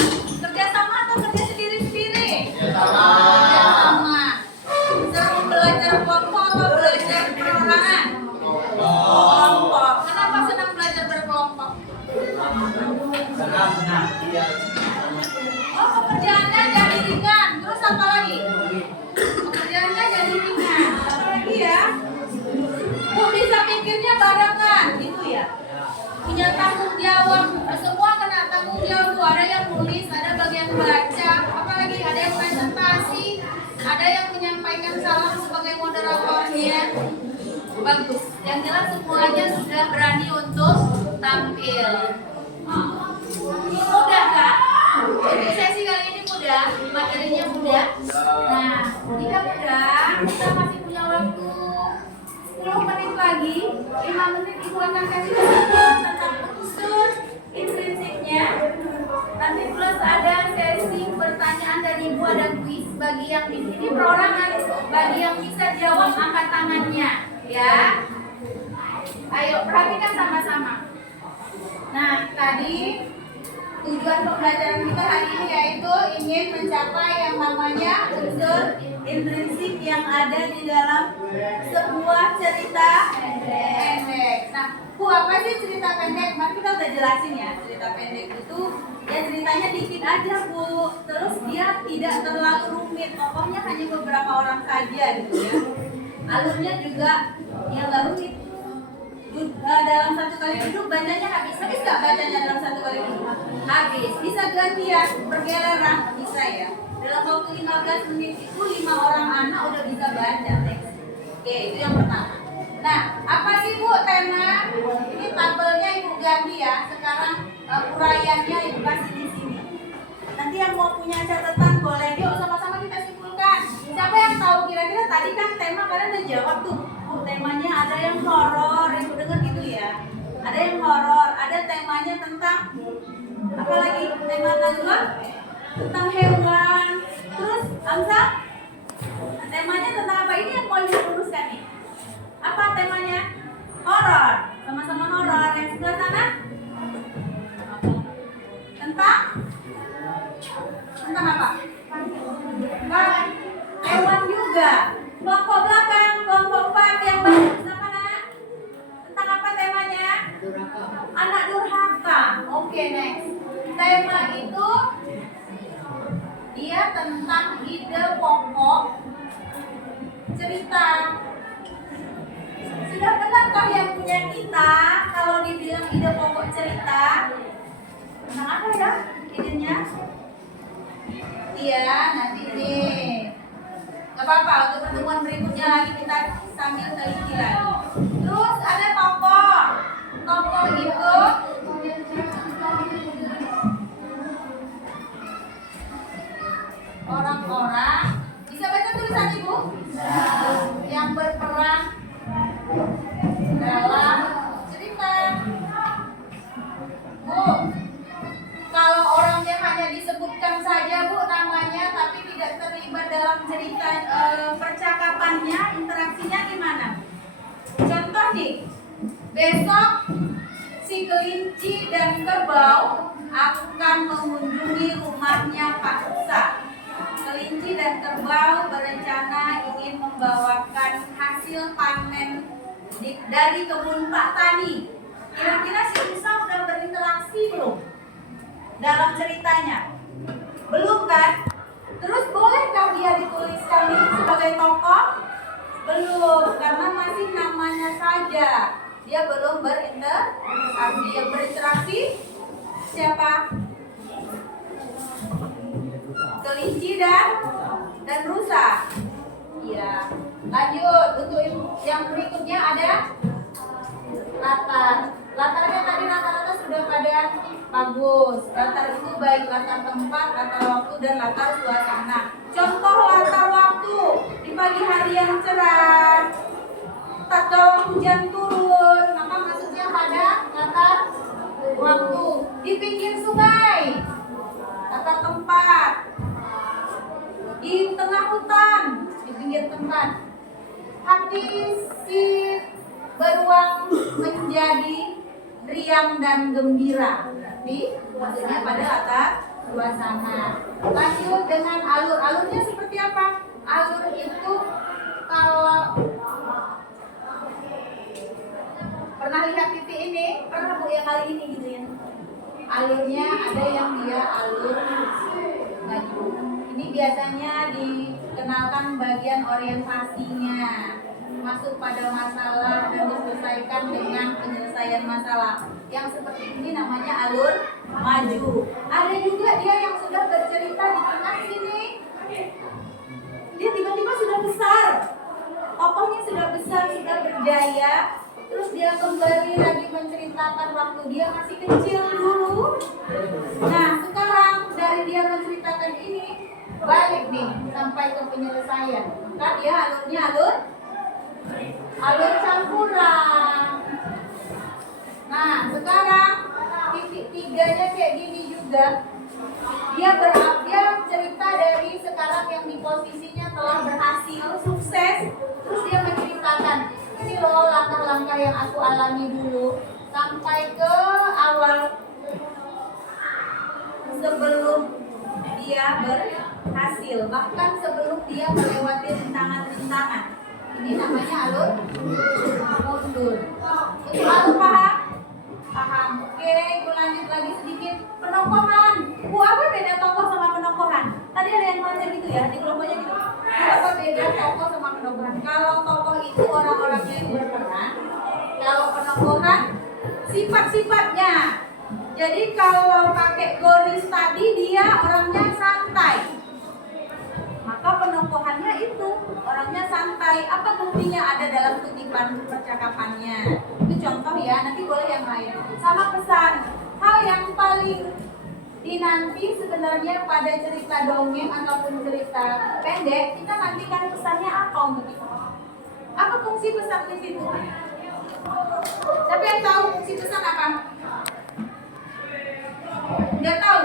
atau kerja sendiri-sendiri? Kerja sama. Seru belajar kelompok atau belajar perorangan? Kelompok. Kenapa senang belajar berkelompok? Senang. Oh, pekerjaannya jadi ringan. Terus apa lagi? Pekerjaannya jadi ringan. Apa lagi ya? Bu bisa pikirnya barengan, gitu ya? Punya tanggung jawab. Semua kena tanggung jawab. Ada yang nulis, ada bagian baca, apalagi ada yang presentasi, ada yang menyampaikan salam sebagai moderatornya. Bagus. Yang jelas semuanya sudah berani untuk tampil. Mudah kan? Untuk sesi kali ini mudah, materinya mudah. Nah, jika mudah, kita masih punya waktu 10 menit lagi, 5 menit Ibu akan kasih tentang unsur intrinsiknya. Nanti plus ada sesi pertanyaan dari Ibu, ada kuis bagi yang di sini perorangan, bagi yang bisa jawab angkat tangannya, ya. Ayo perhatikan sama-sama. Nah, tadi tujuan pembelajaran kita hari ini yaitu ingin mencapai yang namanya unsur intrinsik yang ada di dalam sebuah cerita pendek. Nah, Bu, apa sih cerita pendek? Kemarin kita udah jelasin ya, cerita pendek itu ya ceritanya dikit aja, Bu. Terus dia tidak terlalu rumit, tokohnya hanya beberapa orang saja gitu ya. Alurnya juga ya nggak rumit. Dalam satu kali duduk bacanya habis nggak bacanya dalam satu kali duduk? Habis. Bisa gantian, bergiliran, bisa ya. Dalam waktu 15 menit itu 5 orang anak udah bisa baca teks. Oke, itu yang pertama. Nah, apa sih Bu tema? Ini tabelnya Ibu ganti ya. Sekarang uraiannya Ibu kasih di sini. Nanti yang mau punya catatan boleh, yuk sama-sama kita simpulkan. Siapa yang tahu kira-kira tadi kan tema kalian udah jawab tuh. Bu, temanya ada yang horor, Ibu dengar gitu ya. Ada yang horor, ada temanya tentang apa lagi? Tema Najwa tentang hewan. Terus Amsa temanya tentang apa? Ini yang mau Ibu luruskan nih. Apa temanya? Horor. Sama-sama horor. Yang sebelah sana? Tentang apa? Hewan juga. Kelompok belakang, kelompok 4 yang bersama nak. Tentang apa temanya? Anak durhaka. Oke, next. Tema itu dia tentang ide pokok cerita. Sudah benarkah yang punya kita kalau dibilang ide pokok cerita? Tentang apa ya idenya? Iya, nanti nih. Gak apa-apa, untuk pertemuan berikutnya lagi kita sambil teliti lagi. Terus ada tokoh. Tokoh itu orang-orang, bisa baca tulisan Ibu? Yang berperan dalam cerita. Bu, kalau orangnya hanya disebutkan saja Bu namanya, tapi tidak terlibat dalam cerita percakapannya, interaksinya gimana? Contoh nih, besok si kelinci dan kerbau akan mengunjungi rumahnya Pak Musa. Kelinci dan kerbau berencana ingin membawakan hasil panen dari kebun Pak Tani. Kira-kira si Musa udah berinteraksi belum dalam ceritanya? Belum kan? Terus bolehkah dia dituliskan sebagai tokoh? Belum, karena masih namanya saja. Dia belum berinteraksi. Yang berinteraksi siapa? Kelinci dan rusa. Iya. Lanjut, untuk yang berikutnya ada latar. Latarnya tadi rata-rata sudah pada bagus. Latar itu baik latar tempat, latar waktu, dan latar suasana. Contoh latar waktu di pagi hari yang cerah, tatkala hujan turun, maka maksudnya pada latar waktu. Di pinggir sungai, latar tempat. Di tengah hutan, di pinggir tempat. Hati si beruang menjadi riang dan gembira. Berarti maksudnya pada latar suasana. Lanjut dengan alur. Alurnya seperti apa? Alur itu kalau pernah lihat TV ini, pernah Bu yang kali ini gitu ya. Alurnya ada yang dia alur maju. Ini biasanya dikenalkan bagian orientasinya. Masuk pada masalah dan diselesaikan dengan penyelesaian masalah. Yang seperti ini namanya alur maju. Ada juga dia yang sudah bercerita di tengah sini. Dia tiba-tiba sudah besar. Tokohnya sudah besar, sudah berjaya. Terus dia kembali lagi menceritakan waktu dia masih kecil dulu. Nah, sekarang dari dia menceritakan ini balik nih sampai ke penyelesaian. Maka dia alurnya alur campuran. Nah, sekarang titik tiganya kayak gini juga. Dia cerita dari sekarang yang di posisinya telah berhasil, sukses. Terus dia menceritakan, ini loh langkah-langkah yang aku alami dulu sampai ke awal sebelum dia hasil bahkan sebelum dia melewati rintangan-rintangan. Ini namanya alur mundur. Untuk alur paham? Paham. Oke, gue lanjut lagi sedikit. Penokohan. Bu, apa beda tokoh sama penokohan? Tadi ada yang belajar gitu ya, di kelompoknya gitu. Apa beda tokoh sama penokohan? Kalau tokoh itu orang-orangnya yang berperan. Kalau penokohan sifat-sifatnya. Jadi kalau pakai Goris tadi dia orangnya santai. Maka penokohannya itu orangnya santai. Apa buktinya ada dalam kutipan percakapannya? Itu contoh ya, nanti boleh yang lain. Sama pesan. Hal yang paling dinanti sebenarnya pada cerita dongeng ataupun cerita pendek, kita nantikan pesannya apa untuk itu? Apa fungsi pesan di situ? Siapa yang tahu fungsi pesan apa? Nggak tahu?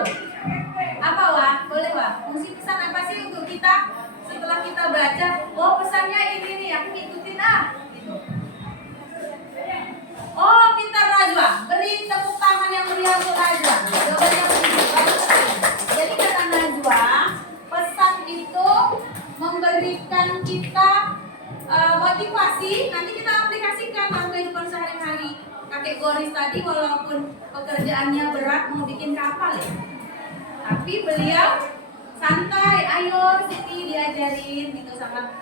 Apa Wah? Boleh Wah? Fungsi pesan apa sih untuk kita setelah kita baca? Oh pesannya ini nih, aku ngikutin gitu. Oh pintar Najwa, beri tepuk tangan yang meriah untuk Najwa. Jawabannya begitu. Jadi kata Najwa, pesan itu memberikan kita motivasi. Nanti kita aplikasikan dalam kehidupan sehari-hari. Kakek Goris tadi walaupun pekerjaannya berat mau bikin kapal ya, tapi beliau santai, ayo sini diajarin gitu sangat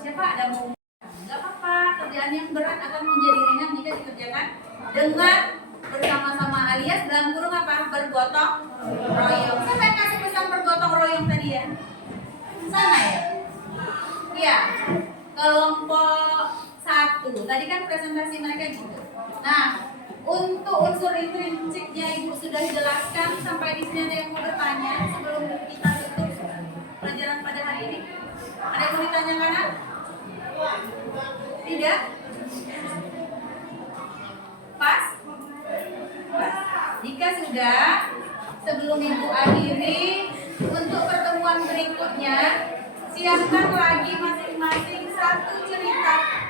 siapa ada mau nggak apa-apa, kerjaan yang berat akan menjadi ringan jika dikerjakan dengan bersama-sama alias dalam kurung apa? Bergotong royong. Siapa yang kasih pesan bergotong royong tadi ya? Sana ya? Iya. Kelompok 1. Tadi kan presentasi mereka gitu. Nah, untuk unsur intrinsiknya Ibu sudah jelaskan. Sampai di sini ada yang mau bertanya sebelum kita tutup pelajaran pada hari ini? Ada yang mau ditanyakan? Tidak? Pas? Pas. Jika sudah, sebelum Ibu akhiri, untuk pertemuan berikutnya siapkan lagi masing-masing satu cerita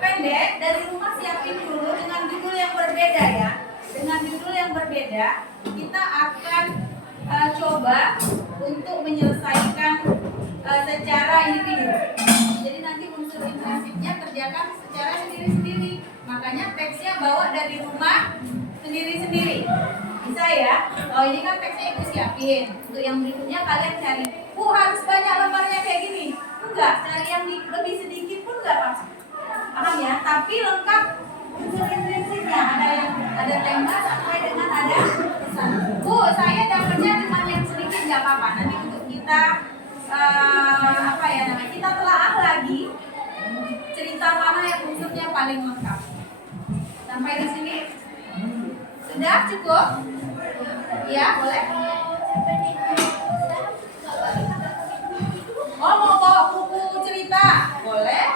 pendek dari rumah. Siapin dulu dengan judul yang berbeda ya. Dengan judul yang berbeda, kita akan coba untuk menyelesaikan secara individu. Jadi nanti unsur intrinsiknya kerjakan secara sendiri-sendiri. Makanya teksnya bawa dari rumah sendiri-sendiri. Bisa ya? Oh ini kan teksnya Ibu siapin. Untuk yang berikutnya kalian cari. Harus banyak lembarnya kayak gini. Enggak, cari yang lebih sedikit pun enggak pasti. Paham ya? Tapi lengkap unsur intrinsiknya. Ada tema sampai dengan ada pesan. Bu, saya dapatnya cuma yang sedikit enggak apa-apa. Nanti untuk kita kita telaah lagi cerita mana yang unsurnya paling lengkap. Sampai di sini sudah cukup? Ya, boleh. Oh, mau bawa buku cerita? Boleh?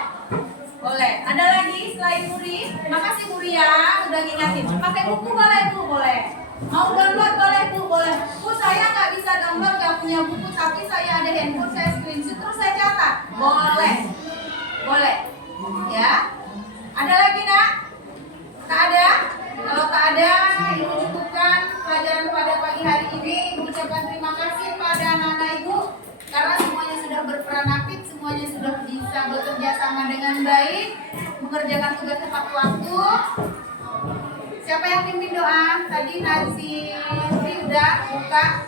Boleh. Ada lagi selain Muri? Makasih Muri ya, udah ngingatin. Pakai buku boleh Bu? Boleh. Mau download boleh Bu? Boleh. Bu, saya nggak bisa download, nggak punya buku, tapi saya ada handphone, saya screenshot, terus saya catat. Boleh. Boleh. Ya. Ada lagi nak? Tak ada? Kalau tak ada, Ibu cukupkan pelajaran pada pagi hari ini. Ibu ucapkan terima kasih pada anak-anak Ibu karena semuanya sudah berperan aktif, semuanya sudah bisa bekerja sama dengan baik, mengerjakan tugas tepat waktu. Siapa yang pimpin doa? Tadi Nuri udah buka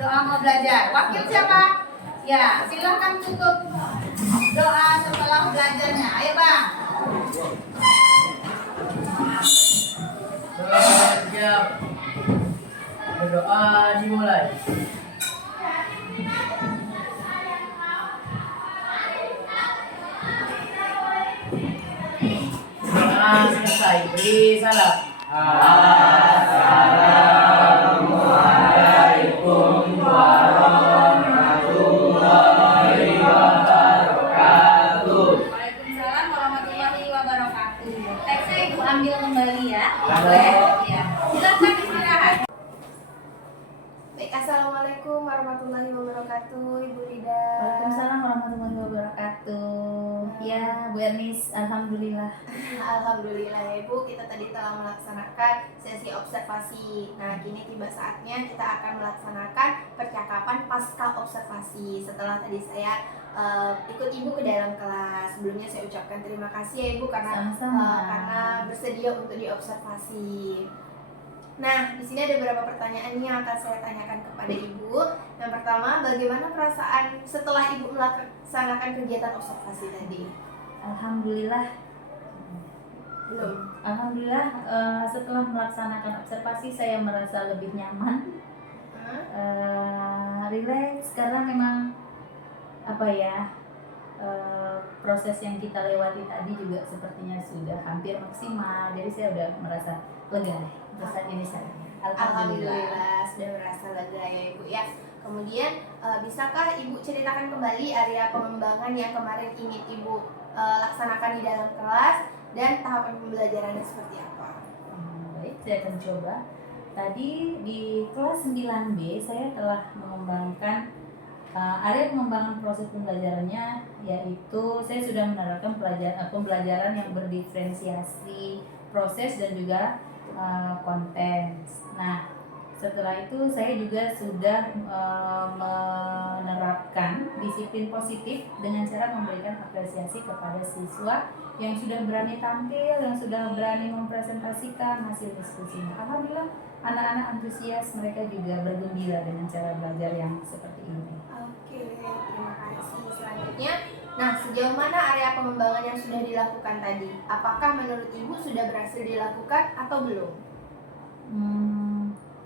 doa mau belajar. Wakil siapa? Ya, silahkan tutup doa setelah belajarnya. Ayo Bang. Siap. Berdoa dimulai. Doa selesai. Beri salam. Assalamualaikum warahmatullahi wabarakatuh. Waalaikumsalam warahmatullahi wabarakatuh. Teksnya Ibu ambil kembali ya. Boleh? Ya. Silakan istirahat. Baik, assalamualaikum warahmatullahi wabarakatuh, Ibu Rida. Waalaikumsalam warahmatullahi wabarakatuh. Ya, Bu Ernis, alhamdulillah. Alhamdulillah ya Ibu, kita tadi telah melaksanakan sesi observasi. Nah, kini tiba saatnya kita akan melaksanakan percakapan pasca observasi. Setelah tadi saya ikut Ibu ke dalam kelas. Sebelumnya saya ucapkan terima kasih ya Ibu karena Sama-sama. karena bersedia untuk diobservasi. Nah, di sini ada beberapa pertanyaan nih yang akan saya tanyakan kepada Ibu. Yang pertama, bagaimana perasaan setelah Ibu melaksanakan kegiatan observasi tadi? Alhamdulillah. Belum. Alhamdulillah, setelah melaksanakan observasi saya merasa lebih nyaman, rileks karena memang apa ya, proses yang kita lewati tadi juga sepertinya sudah hampir maksimal, jadi saya udah merasa lega deh untuk saat ini saya. Alhamdulillah sudah merasa lega ya Ibu ya. Kemudian bisakah Ibu ceritakan kembali area pengembangan yang kemarin ingin Ibu laksanakan di dalam kelas dan tahapan pembelajarannya seperti apa? Baik, saya akan coba. Tadi di kelas 9B saya telah mengembangkan area pengembangan proses pembelajarannya, yaitu saya sudah menerapkan pembelajaran yang berdiferensiasi proses dan juga konten. Nah, setelah itu saya juga sudah menerapkan disiplin positif dengan cara memberikan apresiasi kepada siswa yang sudah berani tampil, yang sudah berani mempresentasikan hasil diskusinya. Alhamdulillah, anak-anak antusias, mereka juga bergembira dengan cara belajar yang seperti ini. Oke, terima kasih. Selanjutnya, nah sejauh mana area pengembangan yang sudah dilakukan tadi? Apakah menurut Ibu sudah berhasil dilakukan atau belum?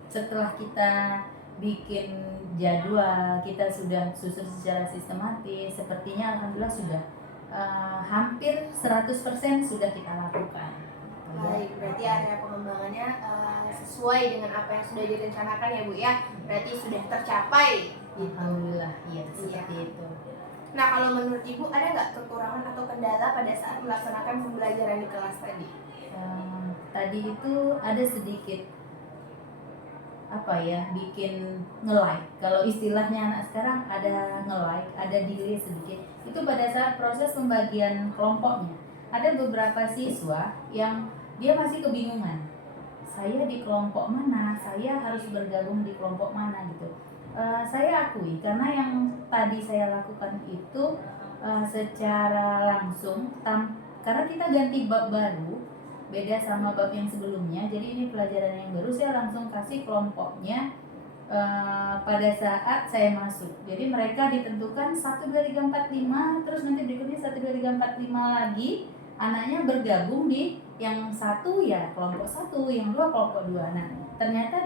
Setelah kita bikin jadwal, kita sudah susun secara sistematis, sepertinya alhamdulillah sudah hampir 100% sudah kita lakukan. Baik, berarti area pengembangannya sesuai dengan apa yang sudah direncanakan ya Bu ya. Berarti sudah tercapai gitu. Alhamdulillah, iya seperti itu. Nah, kalau menurut Ibu ada nggak kekurangan atau kendala pada saat melaksanakan pembelajaran di kelas tadi? Tadi itu ada sedikit apa ya, bikin nge-like. Kalau istilahnya anak sekarang ada nge-like, ada delay sedikit. Itu pada saat proses pembagian kelompoknya. Ada beberapa siswa yang dia masih kebingungan. Saya di kelompok mana? Saya harus bergabung di kelompok mana gitu. Saya akui karena yang tadi saya lakukan itu secara langsung karena kita ganti bab baru, beda sama bab yang sebelumnya. Jadi ini pelajaran yang baru, saya langsung kasih kelompoknya pada saat saya masuk. Jadi mereka ditentukan 1, 2, 3, 4, 5, terus nanti berikutnya 1, 2, 3, 4, 5 lagi. Anaknya bergabung di yang satu ya kelompok 1, yang 2 kelompok 2. Nah, ternyata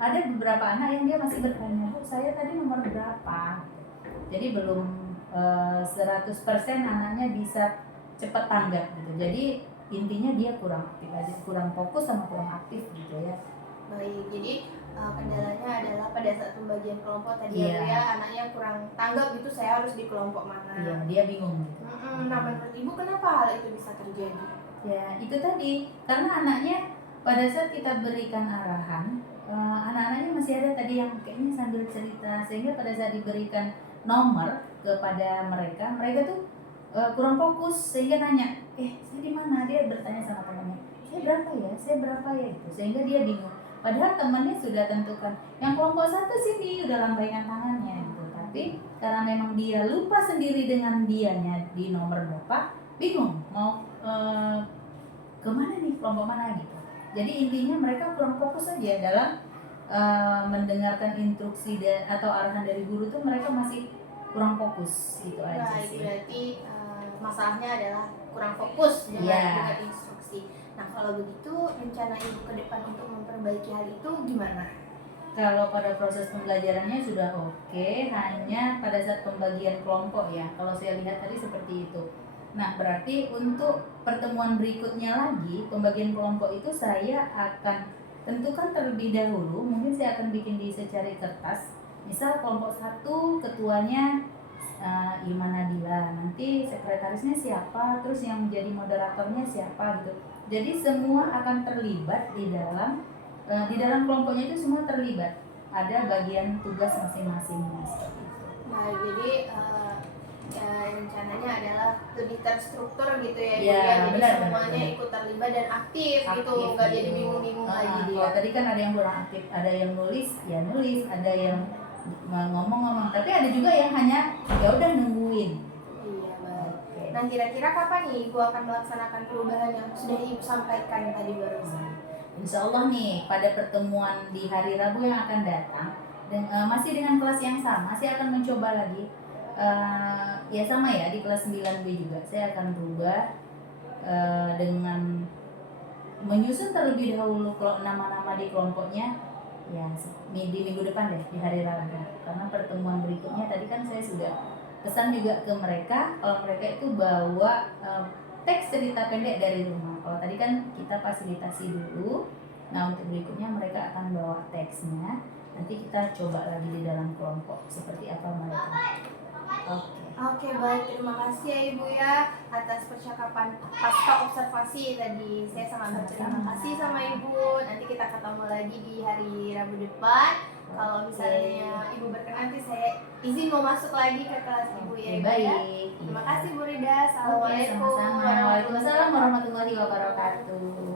ada beberapa anak yang dia masih bertanya, Bu, saya tadi nomor berapa? Jadi belum 100% anaknya bisa cepat tanggap gitu. Jadi intinya dia kurang aktif aja, kurang fokus sama kurang aktif gitu ya. Baik, jadi kendalanya adalah pada saat pembagian kelompok tadi Iya. ya Bu ya, anaknya kurang tanggap gitu, saya harus di kelompok mana. Iya, dia bingung gitu. Nah, menurut Ibu kenapa hal itu bisa terjadi? Ya, itu tadi karena anaknya pada saat kita berikan arahan, anak-anaknya masih ada tadi yang kayaknya sambil cerita, sehingga pada saat diberikan nomor kepada mereka tuh kurang fokus, sehingga nanya, saya di mana? Dia bertanya sama temannya, saya berapa ya gitu, sehingga dia bingung. Padahal temannya sudah tentukan, yang kelompok 1 sini udah lambaikan tangannya gitu. Tapi karena memang dia lupa sendiri dengan dianya di nomor berapa, bingung mau kemana nih, kelompok mana gitu. Jadi intinya mereka kurang fokus saja dalam mendengarkan instruksi atau arahan dari guru tuh, mereka masih kurang fokus gitu aja Baik, sih. berarti masalahnya adalah kurang fokus dengan, Iya. dengan instruksi. Nah, kalau begitu rencana Ibu ke depan untuk memperbaiki hal itu gimana? Kalau pada proses pembelajarannya sudah oke, hanya pada saat pembagian kelompok ya. Kalau saya lihat tadi seperti itu. Nah, berarti untuk pertemuan berikutnya lagi, pembagian kelompok itu saya akan tentukan terlebih dahulu. Mungkin saya akan bikin di secari kertas. Misal kelompok 1 ketuanya Iman Nadila, nanti sekretarisnya siapa, terus yang menjadi moderatornya siapa gitu. Jadi semua akan terlibat di dalam kelompoknya, itu semua terlibat. Ada bagian tugas masing-masingnya seperti itu. Baik, jadi rencananya adalah lebih terstruktur gitu ya Ibu Iya, ya. Jadi benar, semuanya benar. ikut terlibat dan aktif gitu, nggak jadi bingung-bingung lagi Kalau dia. tadi kan ada yang kurang aktif, ada yang nulis, ya nulis, ada yang ngomong-ngomong, tapi ada juga yang hanya ya udah nungguin. Iya baik. Oke. Nah kira-kira kapan nih Ibu akan melaksanakan perubahan yang sudah Ibu sampaikan tadi barusan? Insya Allah nih pada pertemuan di hari Rabu yang akan datang masih dengan kelas yang sama, saya akan mencoba lagi. Ya sama ya di kelas 9B juga saya akan berubah dengan menyusun terlebih dahulu kalau nama-nama di kelompoknya ya di minggu depan deh di hari Rabu, karena pertemuan berikutnya tadi kan saya sudah pesan juga ke mereka kalau mereka itu bawa teks cerita pendek dari rumah. Kalau tadi kan kita fasilitasi dulu, nah untuk berikutnya mereka akan bawa teksnya, nanti kita coba lagi di dalam kelompok seperti apa mereka. Oke baik, terima kasih ya Ibu ya atas percakapan pasca observasi tadi. Saya sangat berterima kasih sama Ibu. Nanti kita ketemu lagi di hari Rabu depan. Kalau misalnya Ibu berkenan, nanti saya izin mau masuk lagi ke kelas Ibu ya Ibu ya. Baik. Terima kasih Bu Rida. Oke, Assalamualaikum sama-sama. Waalaikumsalam warahmatullahi wabarakatuh.